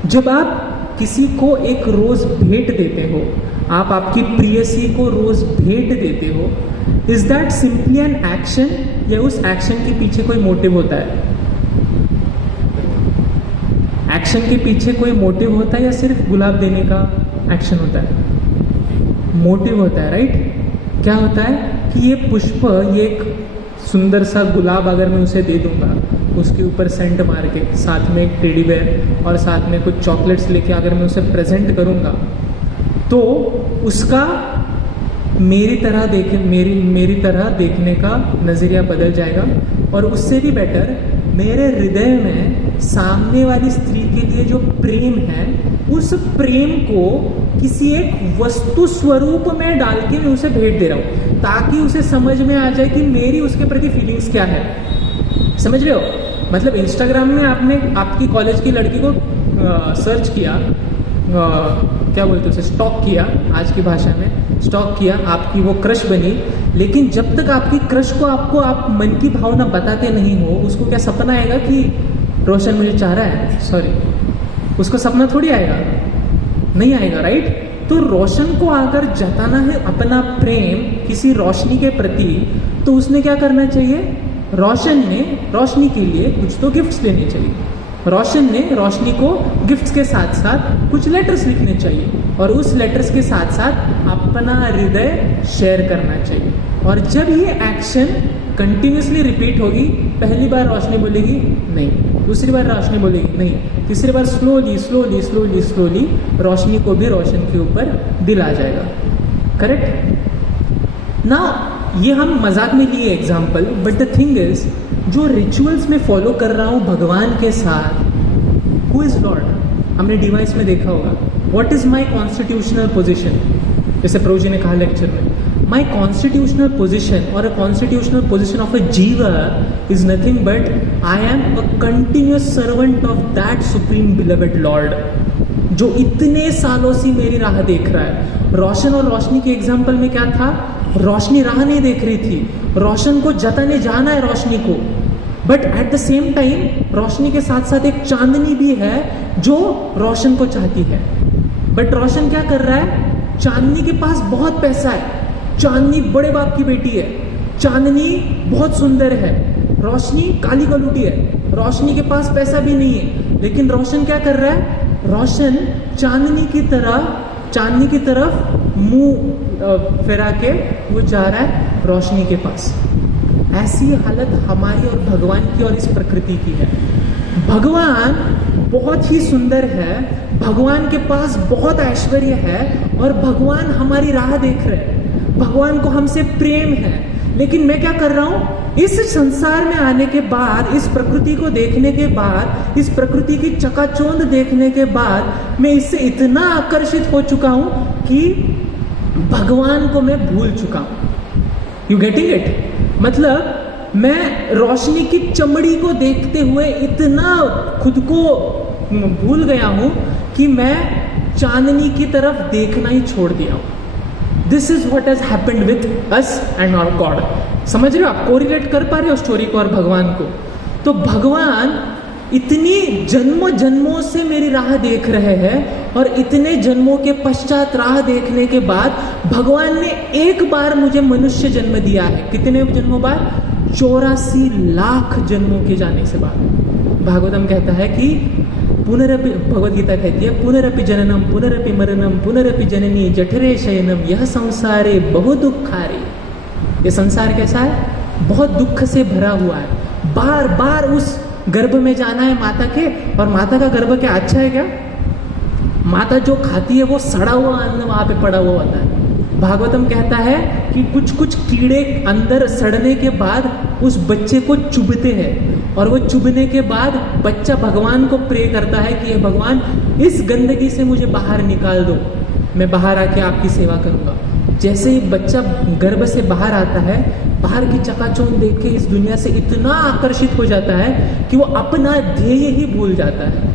जब आप किसी को एक रोज भेंट देते हो, आप आपकी प्रियसी को रोज भेंट देते हो, is that simply an action या उस एक्शन के पीछे कोई मोटिव होता है? एक्शन के पीछे कोई मोटिव होता है या सिर्फ गुलाब देने का एक्शन होता है? मोटिव होता है, राइट। क्या होता है कि ये पुष्प, ये एक सुंदर सा गुलाब अगर मैं उसे दे दूंगा, उसके ऊपर सेंट मार के, साथ में एक टेडी बेयर और साथ में कुछ चॉकलेट्स लेके अगर मैं उसे प्रेजेंट करूंगा, तो उसका मेरी तरह देखने का नज़रिया बदल जाएगा। और उससे भी बेटर, मेरे हृदय में सामने वाली स्त्री के लिए जो प्रेम है, उस प्रेम को किसी एक वस्तु स्वरूप में डाल के मैं उसे भेंट दे रहा हूँ, ताकि उसे समझ में आ जाए कि मेरी उसके प्रति फीलिंग्स क्या है। समझ रहे हो? मतलब इंस्टाग्राम में आपने आपकी कॉलेज की लड़की को सर्च किया, क्या बोलते हैं उसे, स्टॉक किया, आज की भाषा में स्टॉक किया, आपकी वो क्रश बनी। लेकिन जब तक आपकी क्रश को आप मन की भावना बताते नहीं हो, उसको क्या सपना आएगा कि रोशन मुझे चाह रहा है? सॉरी, उसको सपना थोड़ी आएगा, नहीं आएगा, राइट। तो रोशन को अगर जताना है अपना प्रेम किसी रोशनी के प्रति, तो उसने क्या करना चाहिए? रोशन ने रोशनी के लिए कुछ तो गिफ्ट्स लेने चाहिए। रोशन ने रोशनी को गिफ्ट्स के साथ साथ कुछ लेटर्स लिखने चाहिए, और उस लेटर्स के साथ साथ अपना हृदय शेयर करना चाहिए। और जब ये एक्शन कंटिन्यूसली रिपीट होगी, पहली बार रोशनी बोलेगी नहीं, दूसरी बार रोशनी बोलेगी नहीं, तीसरी बार स्लोली स्लोली स्लोली स्लोली रोशनी को भी रोशन के ऊपर दिल आ जाएगा। करेक्ट ना? ये हम मजाक में लिए example, but the thing is, जो रिचुअल्स में फॉलो कर रहा हूँ भगवान के साथ, हु इज लॉर्ड, हमने डिवाइस में देखा होगा, what is my constitutional position, जैसे प्रभु जी ने कहा लेक्चर में, माई कॉन्स्टिट्यूशनल पोजिशन और a constitutional position of a jiva is nothing but I am a continuous servant of that supreme beloved lord, जो इतने सालों से मेरी राह देख रहा है। रोशन और रोशनी के एग्जाम्पल में क्या था? रोशनी राह नहीं देख रही थी, रोशन को जताने जाना है रोशनी को, but at the same time Roshni के साथ साथ एक चांदनी भी है जो रोशन को चाहती है। बट रोशन क्या कर रहा है? चांदनी के पास बहुत पैसा है, चांदनी बड़े बाप की बेटी है, चांदनी बहुत सुंदर है, रोशनी काली गलूटी है, रोशनी के पास पैसा भी नहीं है। लेकिन रोशन क्या कर रहा है? रोशन चांदनी की तरफ मुंह फिरा के वो जा रहा है रोशनी के पास। ऐसी हालत हमारी और भगवान की और इस प्रकृति की है। भगवान बहुत ही सुंदर है, भगवान के पास बहुत ऐश्वर्य है, और भगवान हमारी राह देख रहे हैं, भगवान को हमसे प्रेम है। लेकिन मैं क्या कर रहा हूं? इस संसार में आने के बाद, इस प्रकृति को देखने के बाद, इस प्रकृति की चकाचौंध देखने के बाद, मैं इससे इतना आकर्षित हो चुका हूं कि भगवान को मैं भूल चुका हूं। You getting it? मतलब मैं रोशनी की चमड़ी को देखते हुए इतना खुद को भूल गया हूं कि मैं चांदनी की तरफ देखना ही छोड़ दिया हूं। This is what has happened with us and our God. समझ रहे हो? आप कोरिलेट कर पा रहे हो स्टोरी को और भगवान को? तो भगवान इतनी जन्मों से मेरी राह देख रहे हैं, और इतने जन्मों के पश्चात राह देखने के बाद भगवान ने एक बार मुझे मनुष्य जन्म दिया है। कितने जन्मों बाद? 84 लाख जन्मों के जाने से बाद। भागवतम कहता है कि पुनरपि, भगवद गीता कहती है, पुनरपि जननम पुनरपि मरणम पुनरपि जननी जठरे शयनम यह संसारे बहु दुखारे। ये संसार कैसा है? बहुत दुख से भरा हुआ है। बार बार उस गर्भ में जाना है माता के, और माता का गर्भ क्या अच्छा है क्या? माता जो खाती है वो सड़ा हुआ अन्न वहां पे पड़ा हुआ होता है। भागवतम कहता है कि कुछ कुछ कीड़े अंदर सड़ने के बाद उस बच्चे को चुभते हैं, और वो चुभने के बाद बच्चा भगवान को प्रे करता है कि ये भगवान, इस गंदगी से मुझे बाहर निकाल दो, मैं बाहर आके आपकी सेवा करूंगा। जैसे ही बच्चा गर्भ से बाहर आता है, बाहर की चकाचौंध देख के इस दुनिया से इतना आकर्षित हो जाता है कि वो अपना ध्येय ही भूल जाता है।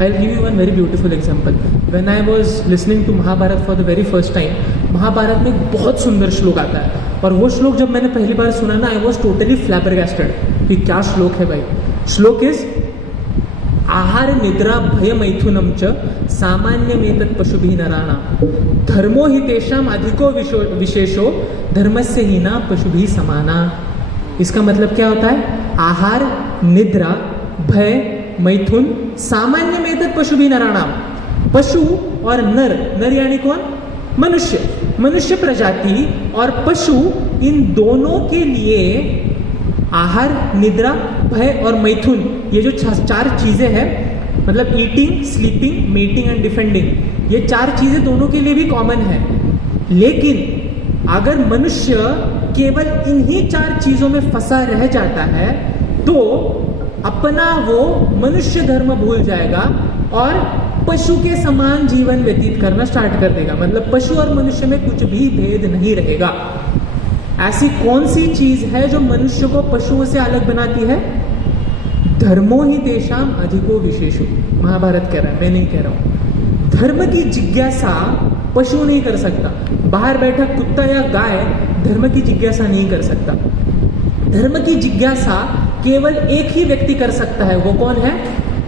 I will give you one very beautiful example. When I was listening to Mahabharata for the very first time, Mahabharata में एक बहुत सुंदर श्लोक आता है, और वो श्लोक जब मैंने पहली बार सुना ना, आई वॉज टोटली फ्लैबरगैस्टेड कि क्या श्लोक है भाई। श्लोक इज आहार निद्रा भय मैथुनम च सामान्यमेतत् पशुभिः नराणां धर्मो हि तेषाम् अधिको विशेषो धर्मस्य हीना पशुभिः समाना। इसका मतलब क्या होता है? आहार, निद्रा, भय, मैथुन, सामान्यमेतत् पशुभिः नराणां। पशु और नर, नर यानी कौन? मनुष्य। मनुष्य प्रजाति और पशु, इन दोनों के लिए आहार, निद्रा, भय और मैथुन, ये जो 4 चीजें हैं, मतलब eating, sleeping, mating and defending, ये 4 चीजें दोनों के लिए भी कॉमन है। लेकिन अगर मनुष्य केवल इन्हीं 4 चीजों में फंसा रह जाता है तो अपना वो मनुष्य धर्म भूल जाएगा और पशु के समान जीवन व्यतीत करना स्टार्ट कर देगा। मतलब पशु और मनुष्य में कुछ भी भेद नहीं रहेगा। ऐसी कौन सी चीज है जो मनुष्य को पशुओं से अलग बनाती है? धर्मो ही तेषाम अधिको विशेषो, महाभारत कह रहा है, मैं नहीं कह रहा हूं। धर्म की जिज्ञासा पशु नहीं कर सकता। बाहर बैठा कुत्ता या गाय धर्म की जिज्ञासा नहीं कर सकता। धर्म की जिज्ञासा केवल एक ही व्यक्ति कर सकता है, वो कौन है?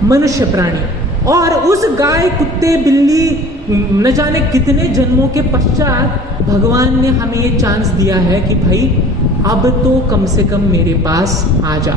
मनुष्य प्राणी। और उस गाय, कुत्ते, बिल्ली, न जाने कितने जन्मों के पश्चात भगवान ने हमें ये चांस दिया है कि भाई अब तो कम से कम मेरे पास आ जा।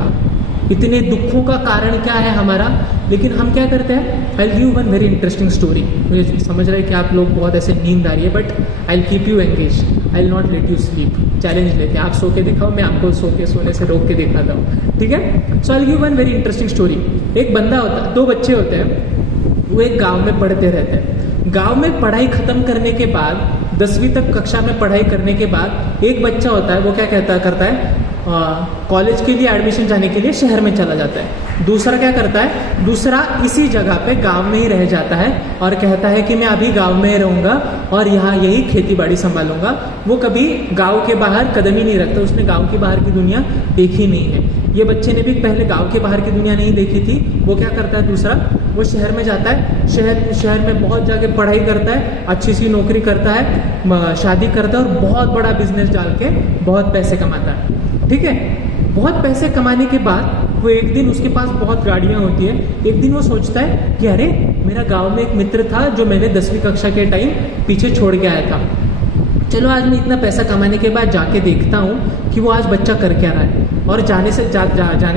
इतने दुखों का कारण क्या है हमारा, लेकिन हम क्या करते हैं? आई will give one very interesting story. मुझे समझ रहा है कि आप लोग बहुत ऐसे नींद आ रही है, but I will keep you engage, I will not let you sleep. Challenge लेते हैं, आप सो के दिखाओ, मैं आपको सोने से रोक के दिखाता हूँ, ठीक है? So I will give one very interesting story. एक बंदा होता है, 2 बच्चे होते हैं, वो एक गाँव में पढ़ते रहते हैं। गांव में पढ़ाई खत्म करने के बाद 10वीं तक कक्षा में पढ़ाई करने के बाद एक बच्चा होता है, वो क्या करता है, कॉलेज के लिए एडमिशन जाने के लिए शहर में चला जाता है। दूसरा क्या करता है? दूसरा इसी जगह पे गांव में ही रह जाता है और कहता है कि मैं अभी गांव में ही रहूंगा और यहाँ यही खेती बाड़ी संभालूंगा। वो कभी गांव के बाहर कदम ही नहीं रखता, उसने गांव के बाहर की दुनिया देखी नहीं है। ये बच्चे ने भी पहले गांव के बाहर की दुनिया नहीं देखी थी। वो क्या करता है? दूसरा वो शहर में जाता है, शहर में बहुत जाके पढ़ाई करता है, अच्छी सी नौकरी करता है, शादी करता है और बहुत बड़ा बिजनेस डाल के बहुत पैसे कमाता है, ठीक है? बहुत पैसे कमाने के बाद वो एक दिन, उसके पास बहुत गाड़ियां होती है, एक दिन वो सोचता है कि अरे मेरा गांव में एक मित्र था जो मैंने 10वीं कक्षा के टाइम पीछे छोड़ के आया था। चलो आज मैं इतना पैसा कमाने के बाद जाके देखता हूँ कि वो आज बच्चा कर क्या रहा है, और जाने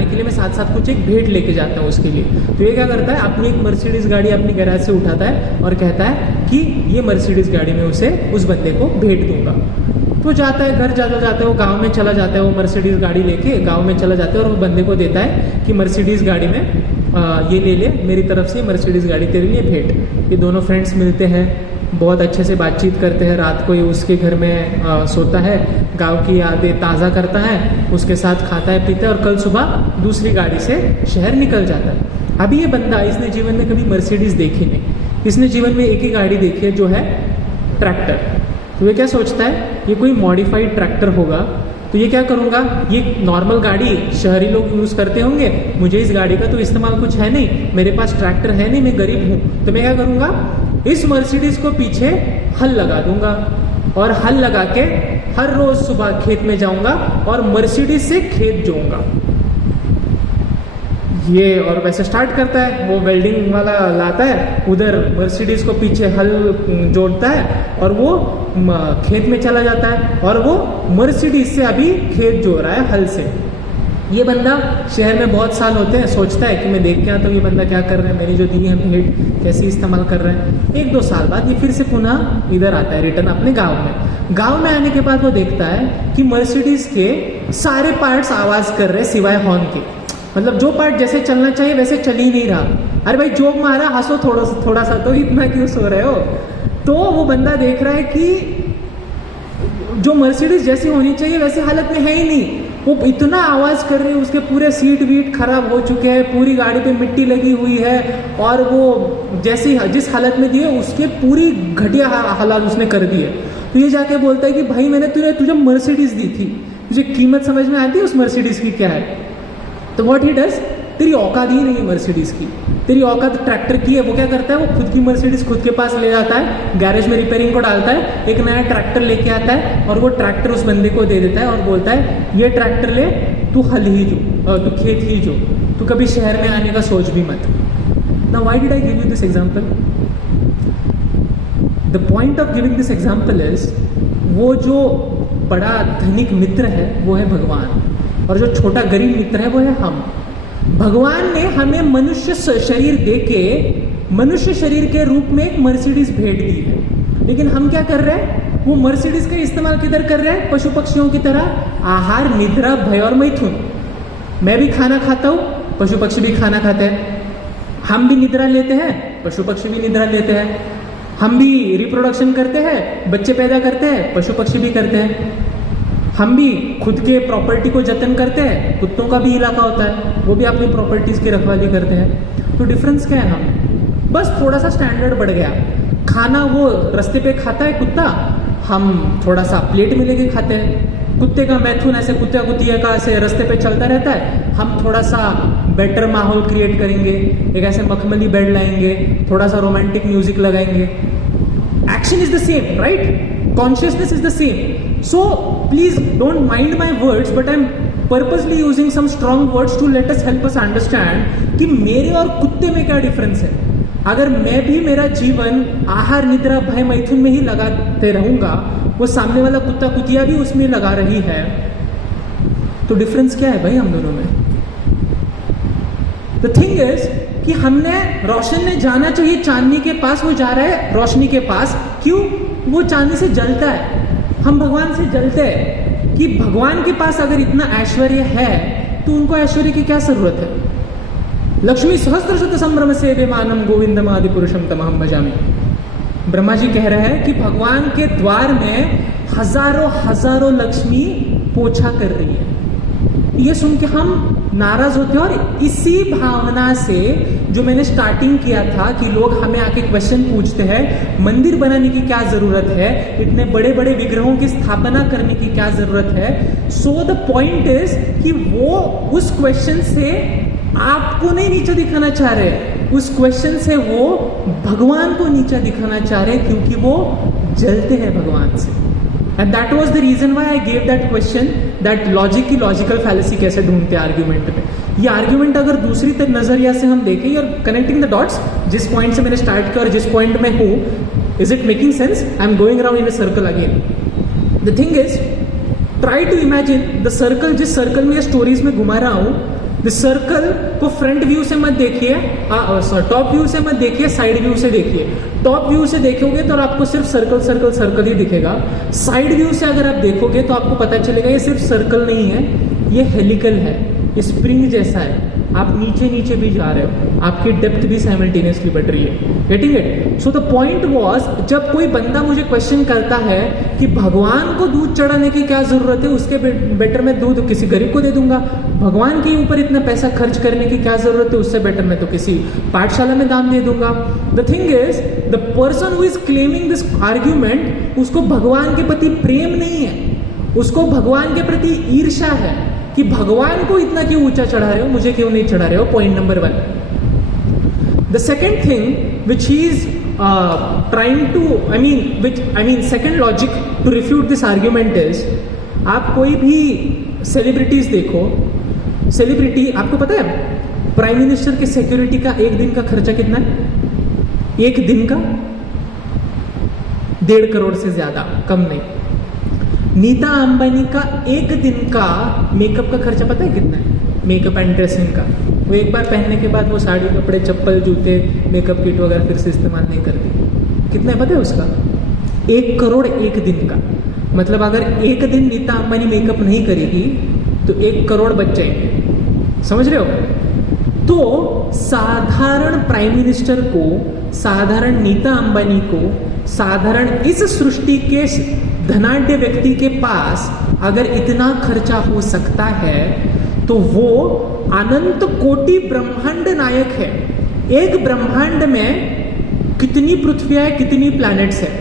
के लिए मैं साथ साथ कुछ एक भेंट लेके जाता हूँ उसके लिए। तो ये क्या करता है? अपनी एक मर्सिडीज गाड़ी अपनी गैराज से उठाता है और कहता है कि ये मर्सिडीज गाड़ी में उसे उस बंदे को भेंट दूंगा। तो जाता है, घर जाता है, वो गांव में चला जाता है, वो मर्सिडीज गाड़ी लेके गांव में चला जाता है और वो बंदे को देता है कि मर्सिडीज गाड़ी में ये ले ले, मेरी तरफ से मर्सिडीज गाड़ी तेरे लिए भेंट। ये दोनों फ्रेंड्स मिलते हैं, बहुत अच्छे से बातचीत करते हैं। रात को ये उसके घर में सोता है, गांव की यादें ताज़ा करता है, उसके साथ खाता है पीता है और कल सुबह दूसरी गाड़ी से शहर निकल जाता है। अभी ये बंदा, इसने जीवन में कभी मर्सिडीज देखी नहीं, इसने जीवन में एक ही गाड़ी देखी है जो है ट्रैक्टर। तो ये क्या सोचता है? ये कोई मॉडिफाइड ट्रैक्टर होगा, तो ये क्या करूँगा, ये नॉर्मल गाड़ी शहरी लोग यूज़ करते होंगे, मुझे इस गाड़ी का तो इस्तेमाल कुछ है नहीं, मेरे पास ट्रैक्टर है नहीं, मैं गरीब हूँ, तो मैं क्या करूँगा, इस मर्सिडीज को पीछे हल लगा दूंगा और हल लगा के हर रोज सुबह खेत में जाऊंगा और मर्सिडीज से खेत जोऊंगा। ये और वैसे स्टार्ट करता है, वो वेल्डिंग वाला लाता है, उधर मर्सिडीज को पीछे हल जोड़ता है और वो खेत में चला जाता है और वो मर्सिडीज से अभी खेत जोड़ रहा है हल से। ये बंदा शहर में बहुत साल होते हैं, सोचता है कि मैं देख के आता हूँ ये बंदा क्या कर रहा है, मैंने जो दी है भेंट कैसे इस्तेमाल कर रहे हैं। 1-2 साल बाद ये फिर से पुनः इधर आता है, रिटर्न अपने गांव में। गांव में आने के बाद वो देखता है कि मर्सिडीज के सारे पार्ट्स आवाज कर रहे हैं सिवाय हॉर्न के। मतलब जो पार्ट जैसे चलना चाहिए वैसे चल ही नहीं रहा। अरे भाई जोक मारा, हंसो थोड़ा सा, तो इतना क्यों सो रहे हो? तो वो बंदा देख रहा है कि जो मर्सिडीज जैसी होनी चाहिए वैसी हालत में है ही नहीं। वो इतना आवाज कर रही है, उसके पूरे सीट वीट खराब हो चुके हैं, पूरी गाड़ी पे मिट्टी लगी हुई है और वो जैसी जिस हालत में दी है उसके पूरी घटिया हालात उसने कर दी है। तो ये जाके बोलता है कि भाई मैंने तुझे मर्सिडीज दी थी, तुझे कीमत समझ में आती है उस मर्सिडीज की क्या है? तो व्हाट ही डज, तेरी औकात ही नहीं है मर्सिडीज की, तेरी औकात ट्रैक्टर की है। वो क्या करता है, वो खुद की मर्सिडीज खुद के पास ले जाता है, गैरेज में रिपेयरिंग को डालता है, एक नया ट्रैक्टर लेके आता है और वो ट्रैक्टर उस बंदे को दे देता है और बोलता है ये ट्रैक्टर ले, तू हल ही जो, तू खेत ही जो, तू कभी शहर में आने का सोच भी मत। Now why did I give you this example? The point of giving this example is, वो जो बड़ा धनिक मित्र है वो है भगवान और जो छोटा गरीब मित्र है वो है हम। भगवान ने हमें मनुष्य शरीर देके मनुष्य शरीर के रूप में एक मर्सिडीज भेंट दी है, लेकिन हम क्या कर रहे हैं? वो मर्सिडीज का इस्तेमाल किधर कर रहा है? पशु पक्षियों की तरह आहार, निद्रा, भय और मैथुन। मैं भी खाना खाता हूं, पशु पक्षी भी खाना खाते हैं। हम भी निद्रा लेते हैं, पशु पक्षी भी निद्रा लेते हैं। हम भी रिप्रोडक्शन करते हैं, बच्चे पैदा करते हैं, पशु पक्षी भी करते हैं। हम भी खुद के प्रॉपर्टी को जतन करते हैं, कुत्तों का भी इलाका होता है, वो भी अपनी प्रॉपर्टीज की रखवाली करते हैं। तो डिफरेंस क्या है? हम बस थोड़ा सा स्टैंडर्ड बढ़ गया। खाना वो रास्ते पे खाता है कुत्ता, हम थोड़ा सा प्लेट में लेके खाते हैं। कुत्ते का मैथुन ऐसे कुत्ते कुतिया का ऐसे रास्ते पे चलता रहता है, हम थोड़ा सा बेटर माहौल क्रिएट करेंगे, एक ऐसे मखमली बेड लाएंगे, थोड़ा सा रोमांटिक म्यूजिक लगाएंगे। Action is the same, right? Consciousness is the same. So please don't mind my words, but I am purposely using some strong words to let us help us understand कि मेरे और कुत्ते में क्या difference है। अगर मैं भी मेरा जीवन आहार, निद्रा, भय, मैथुन में ही लगाते रहूंगा, वो सामने वाला कुत्ता कुतिया भी उसमें लगा रही है, तो डिफरेंस क्या है भाई हम दोनों में? द थिंग इज कि हमने, रोशन ने जाना चाहिए चांदनी के पास, वो जा रहा है रोशनी के पास। क्यों? वो चांदनी से जलता है, हम भगवान से जलते हैं। कि भगवान के पास अगर इतना ऐश्वर्य है तो उनको ऐश्वर्य की क्या जरूरत है? लक्ष्मी सहस्त्र शत संभ्रम से विमानम गोविंदम आदि पुरुषम तमहम भजामि। ब्रह्मा जी कह रहे हैं कि भगवान के द्वार में हजारों हजारों लक्ष्मी पोछा कर रही है। ये सुन के हम नाराज होते हैं, और इसी भावना से जो मैंने स्टार्टिंग किया था कि लोग हमें आके क्वेश्चन पूछते हैं, मंदिर बनाने की क्या जरूरत है, इतने बड़े बड़े विग्रहों की स्थापना करने की क्या जरूरत है। सो द पॉइंट इज कि वो उस क्वेश्चन से आपको नहीं नीचा दिखाना चाह रहे, उस क्वेश्चन से वो भगवान को नीचा दिखाना चाह रहे, क्योंकि वो जलते हैं भगवान से। And that was the reason why I gave that question, that logic की लॉजिकल फैलेसी कैसे ढूंढते हैं आर्ग्यूमेंट में। ये आर्ग्यूमेंट अगर दूसरी नजरिया से हम देखें, और कनेक्टिंग द डॉट्स, जिस पॉइंट से मैंने स्टार्ट किया और जिस पॉइंट में हूं, is it making sense? I am going around in a circle again. The thing is, try to imagine the circle, जिस सर्कल में स्टोरीज में घुमा रहा हूं, द सर्कल को फ्रंट व्यू से मत देखिए, टॉप व्यू से मत देखिए, साइड व्यू से देखिए। टॉप व्यू से देखोगे तो आपको सिर्फ सर्कल सर्कल सर्कल ही दिखेगा। साइड व्यू से अगर आप देखोगे तो आपको पता चलेगा ये सिर्फ सर्कल नहीं है, ये हेलिकल है, ये स्प्रिंग जैसा है। आप नीचे नीचे भी जा रहे हो, आपकी डेप्थ भी साइमल्टेनियसली बढ़ रही है। Getting it? So the point was, जब कोई बंदा मुझे क्वेश्चन करता है कि भगवान को दूध चढ़ाने की क्या जरूरत है, उसके बेटर मैं दूध किसी गरीब को दे दूंगा। भगवान के ऊपर इतना पैसा खर्च करने की क्या जरूरत है, उससे बेटर मैं तो किसी पाठशाला में दान दे दूंगा। The thing is, the person who is claiming this argument, उसको भगवान के प्रति प्रेम नहीं है, उसको भगवान के प्रति ईर्ष्या है कि भगवान को इतना क्यों ऊंचा चढ़ा रहे हो, मुझे क्यों नहीं चढ़ा रहे हो। Point number 1। The second thing which he is trying to, I mean second logic to refute this argument is, आप कोई भी सेलिब्रिटीज देखो, सेलिब्रिटी, आपको पता है प्राइम मिनिस्टर की सिक्योरिटी का एक दिन का खर्चा कितना है? एक दिन का 1.5 करोड़ से ज्यादा, कम नहीं। नीता अंबानी का एक दिन का मेकअप का खर्चा पता है कितना है? मेकअप एंड ड्रेसिंग का, वो एक बार पहनने के बाद वो साड़ी, कपड़े, चप्पल, जूते, मेकअप किट वगैरह फिर से इस्तेमाल नहीं करती। कितना है पता है उसका? 1 करोड़ एक दिन का। मतलब अगर एक दिन नीता अंबानी मेकअप नहीं करेगी तो 1 करोड़ बच जाएंगे। समझ रहे हो? तो साधारण प्राइम मिनिस्टर को, साधारण नीता अंबानी को, साधारण इस सृष्टि के धनाढ्य व्यक्ति के पास अगर इतना खर्चा हो सकता है तो वो अनंत कोटि ब्रह्मांड नायक है। एक ब्रह्मांड में कितनी पृथ्वी है, कितनी प्लैनेट्स है,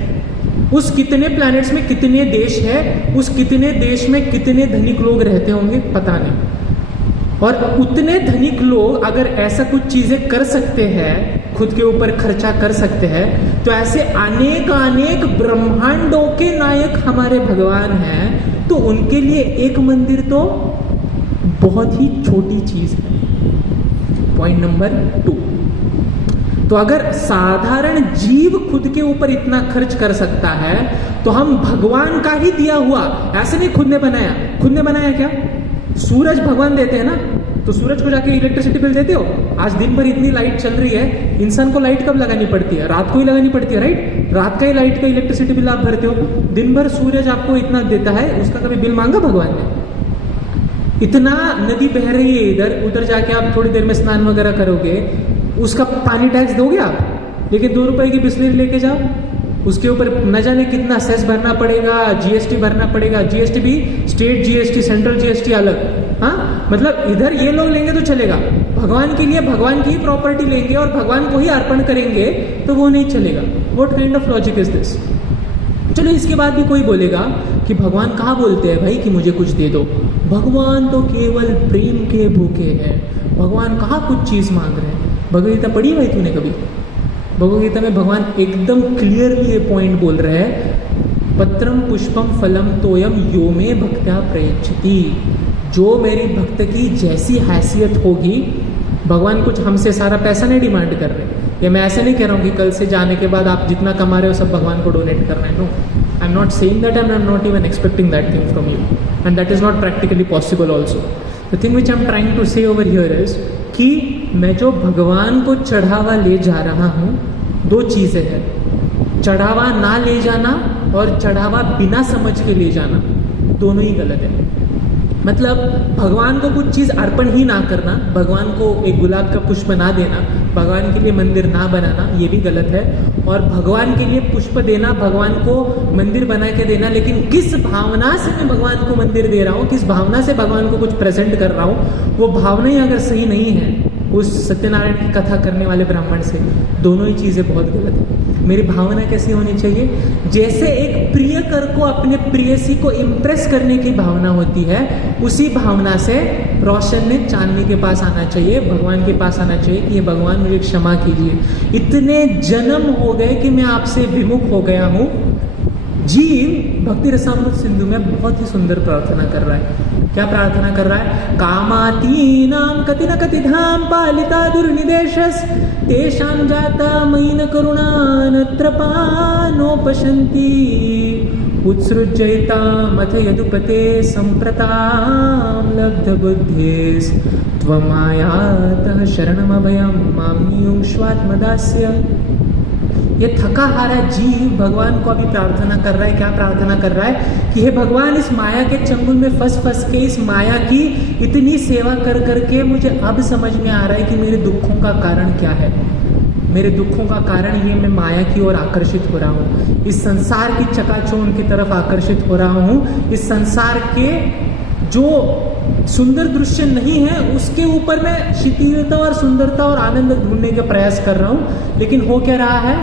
उस कितने प्लैनेट्स में कितने देश है, उस कितने देश में कितने धनिक लोग रहते होंगे पता नहीं। और उतने धनिक लोग अगर ऐसा कुछ चीजें कर सकते हैं, खुद के ऊपर खर्चा कर सकते हैं, तो ऐसे अनेक अनेक ब्रह्मांडों के नायक हमारे भगवान हैं, तो उनके लिए एक मंदिर तो बहुत ही छोटी चीज है। Point number 2। तो अगर साधारण जीव खुद के ऊपर इतना खर्च कर सकता है तो हम भगवान का ही दिया हुआ, ऐसे नहीं खुद ने बनाया। खुद ने बनाया क्या? सूरज भगवान देते हैं ना, तो सूरज को जाके इलेक्ट्रिसिटी बिल देते हो? आज दिन भर इतनी लाइट चल रही है, इंसान को लाइट कब लगानी पड़ती है? रात को ही लगानी पड़ती है, राइट? रात का ही लाइट का इलेक्ट्रिसिटी बिल आप भरते हो। दिन भर सूरज आपको इतना देता है, उसका कभी बिल मांगा भगवान ने? इतना नदी बह रही है इधर, उधर जाके आप थोड़ी देर में स्नान वगैरह करोगे, उसका पानी टैक्स दोगे आप? लेकिन 2 रुपए की बिस्लरी लेके जाओ, उसके ऊपर न जाने कितना सेस भरना पड़ेगा, जीएसटी भरना पड़ेगा। जीएसटी भी स्टेट जीएसटी, सेंट्रल जीएसटी अलग। हाँ, मतलब इधर ये लोग लेंगे तो चलेगा, भगवान के लिए भगवान की प्रॉपर्टी लेंगे और भगवान को ही अर्पण करेंगे तो वो नहीं चलेगा। What kind of logic is this? चलो, इसके बाद भी कोई बोलेगा कि भगवान कहाँ बोलते हैं भाई कि मुझे कुछ दे दो, भगवान तो केवल प्रेम के भूखे हैं, भगवान कहाँ कुछ चीज मांग रहे हैं। भगवदगीता पढ़ी भाई तूने कभी? भगवदगीता में भगवान एकदम क्लियरली ये पॉइंट बोल रहे हैं, पत्रम पुष्पम फलम तोयम यो में भक्त्या प्रयच्छति। जो मेरी भक्त की जैसी हैसियत होगी, भगवान कुछ हमसे सारा पैसा नहीं डिमांड कर रहे। ये मैं ऐसे नहीं कह रहा हूँ कि कल से जाने के बाद आप जितना कमा रहे हो सब भगवान को डोनेट करना है। No, I am not saying that, I am not even expecting that thing from you, and that is not practically possible also. The thing which I am trying to say over here is कि मैं जो भगवान को चढ़ावा ले जा रहा हूँ, 2 चीज़ें हैं। चढ़ावा ना ले जाना और चढ़ावा बिना समझ के ले जाना, दोनों ही गलत है। मतलब भगवान को कुछ चीज़ अर्पण ही ना करना, भगवान को एक गुलाब का पुष्प ना देना, भगवान के लिए मंदिर ना बनाना, ये भी गलत है। और भगवान के लिए पुष्प देना, भगवान को मंदिर बना के देना, लेकिन किस भावना से मैं भगवान को मंदिर दे रहा हूँ, किस भावना से भगवान को कुछ प्रेजेंट कर रहा हूँ, वो भावना ही अगर सही नहीं है उस सत्यनारायण की कथा करने वाले ब्राह्मण से, दोनों ही चीज़ें बहुत गलत है। मेरी भावना कैसी होनी चाहिए? जैसे एक प्रियकर को अपने प्रेयसी को इम्प्रेस करने की भावना होती है, उसी भावना से रोशन ने चांदनी के पास आना चाहिए, भगवान के पास आना चाहिए कि ये भगवान मुझे क्षमा कीजिए, इतने जन्म हो गए कि मैं आपसे विमुख हो गया हूँ। जीव भक्ति रसामृत सिंधु में बहुत ही सुंदर प्रार्थना कर रहा है। क्या प्रार्थना कर रहा है? कामातीनां कति न कति धाम पालिता दुर्निदेशस तेषां जाता मयि न करुणा नत्र पानोपशन्ति उत्सृज्यैतामथ यदुपते सम्प्रतां लब्धबुद्धिस् त्वमायातः शरणमभयं मां नियुङ्क्ष्वात्मदास्य। ये थका हारा जीव भगवान को अभी प्रार्थना कर रहा है। क्या प्रार्थना कर रहा है? कि हे भगवान, इस माया के चंगुल में फंस के, इस माया की इतनी सेवा कर करके मुझे अब समझ में आ रहा है कि मेरे दुखों का कारण क्या है। मेरे दुखों का कारण ये मैं माया की ओर आकर्षित हो रहा हूँ, इस संसार की चकाचौंध की तरफ आकर्षित हो रहा हूँ, इस संसार के जो सुंदर दृश्य नहीं है उसके ऊपर मैं शिथिलता और सुंदरता और आनंद ढूंढने का प्रयास कर रहा हूँ। लेकिन हो क्या रहा है?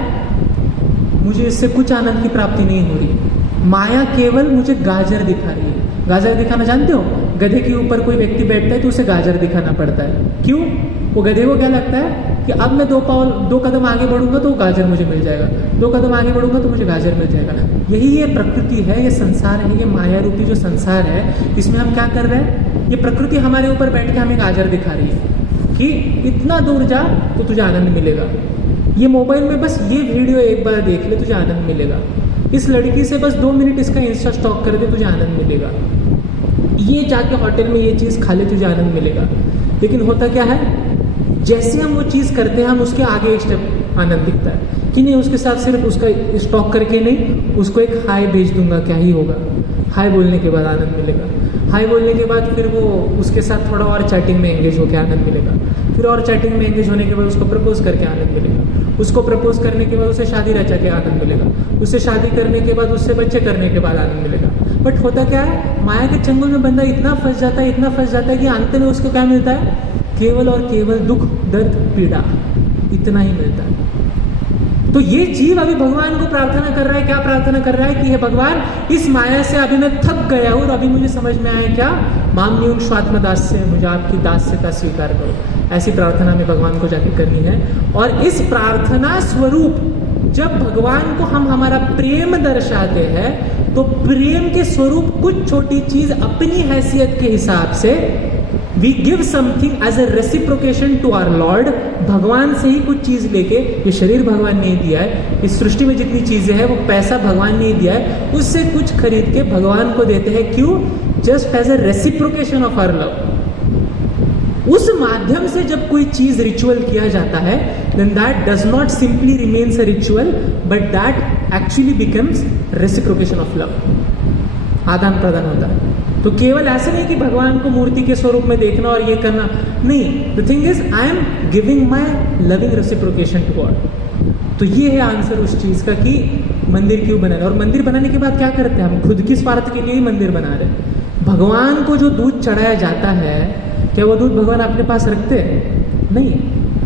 मुझे इससे कुछ आनंद की प्राप्ति नहीं हो रही। माया केवल मुझे गाजर दिखा रही है। गाजर दिखाना जानते हो? गधे के ऊपर कोई व्यक्ति बैठता है तो उसे गाजर दिखाना पड़ता है। क्यों? वो गधे को क्या लगता है कि अब मैं 2 कदम आगे बढ़ूंगा तो गाजर मुझे मिल जाएगा, 2 कदम आगे बढ़ूंगा तो मुझे गाजर मिल जाएगा। यही ये प्रकृति है, ये संसार है, ये माया रूपी जो संसार है, इसमें हम क्या कर रहे हैं? ये प्रकृति हमारे ऊपर बैठ के हमें गाजर दिखा रही है कि इतना दूर जा तो तुझे आनंद मिलेगा, ये मोबाइल में बस ये वीडियो एक बार देख ले तुझे आनंद मिलेगा, इस लड़की से बस 2 मिनट इसका इंस्टा स्टॉक कर दे तुझे आनंद मिलेगा, ये जाके होटल में ये चीज़ खा ले तुझे आनंद मिलेगा। लेकिन होता क्या है? जैसे हम वो चीज़ करते हैं हम उसके आगे एक स्टेप आनंद दिखता है कि नहीं, उसके साथ सिर्फ उसका स्टॉक करके नहीं, उसको एक हाय भेज दूंगा, क्या ही होगा? हाय बोलने के बाद आनंद मिलेगा। हाय बोलने के बाद फिर वो उसके साथ थोड़ा और चैटिंग में एंगेज होकर आनंद मिलेगा, फिर और चैटिंग में एंगेज होने के बाद उसको प्रपोज करके आनंद मिलेगा, उसको प्रपोज करने के बाद उसे शादी रचा के आनंद मिलेगा, उससे शादी करने के बाद उससे बच्चे करने के बाद आनंद मिलेगा। बट होता क्या है? माया के चंगुल में बंदा इतना फंस जाता है, इतना फंस जाता है कि अंत में उसको क्या मिलता है? केवल और केवल दुख, दर्द, पीड़ा, इतना ही मिलता है। तो ये जीव अभी भगवान को प्रार्थना कर रहा है। क्या प्रार्थना कर रहा है? कि हे भगवान, इस माया से अभी मैं थक गया हूँ और अभी मुझे समझ में आया क्या? माम नियुंक्ष्वात्म दास्य, मुझे आपकी दास्यता स्वीकार करो। ऐसी प्रार्थना में भगवान को जाके करनी है। और इस प्रार्थना स्वरूप जब भगवान को हम हमारा प्रेम दर्शाते हैं तो प्रेम के स्वरूप कुछ छोटी चीज अपनी हैसियत के हिसाब से we give something as a reciprocation to our lord. भगवान से ही कुछ चीज लेके, ये शरीर भगवान ने दिया है, इस सृष्टि में जितनी चीजें हैं वो पैसा भगवान ने दिया है, उससे कुछ खरीद के भगवान को देते हैं। क्यों? Just as a reciprocation of our love. उस माध्यम से जब कोई चीज रिचुअल किया जाता है, then that does not simply remains a ritual, but that actually becomes reciprocation of love. आदान प्रदान होता है। तो केवल ऐसा नहीं कि भगवान को मूर्ति के स्वरूप में देखना और ये करना, नहीं। The thing is I am giving my loving reciprocation to God. तो ये है आंसर उस चीज का कि मंदिर क्यों बनाना। और मंदिर बनाने के बाद क्या करते हैं हम? खुद की स्वार्थ के लिए ही मंदिर बना रहे हैं। भगवान को जो दूध चढ़ाया जाता है, क्या वो दूध भगवान अपने पास रखते हैं? नहीं,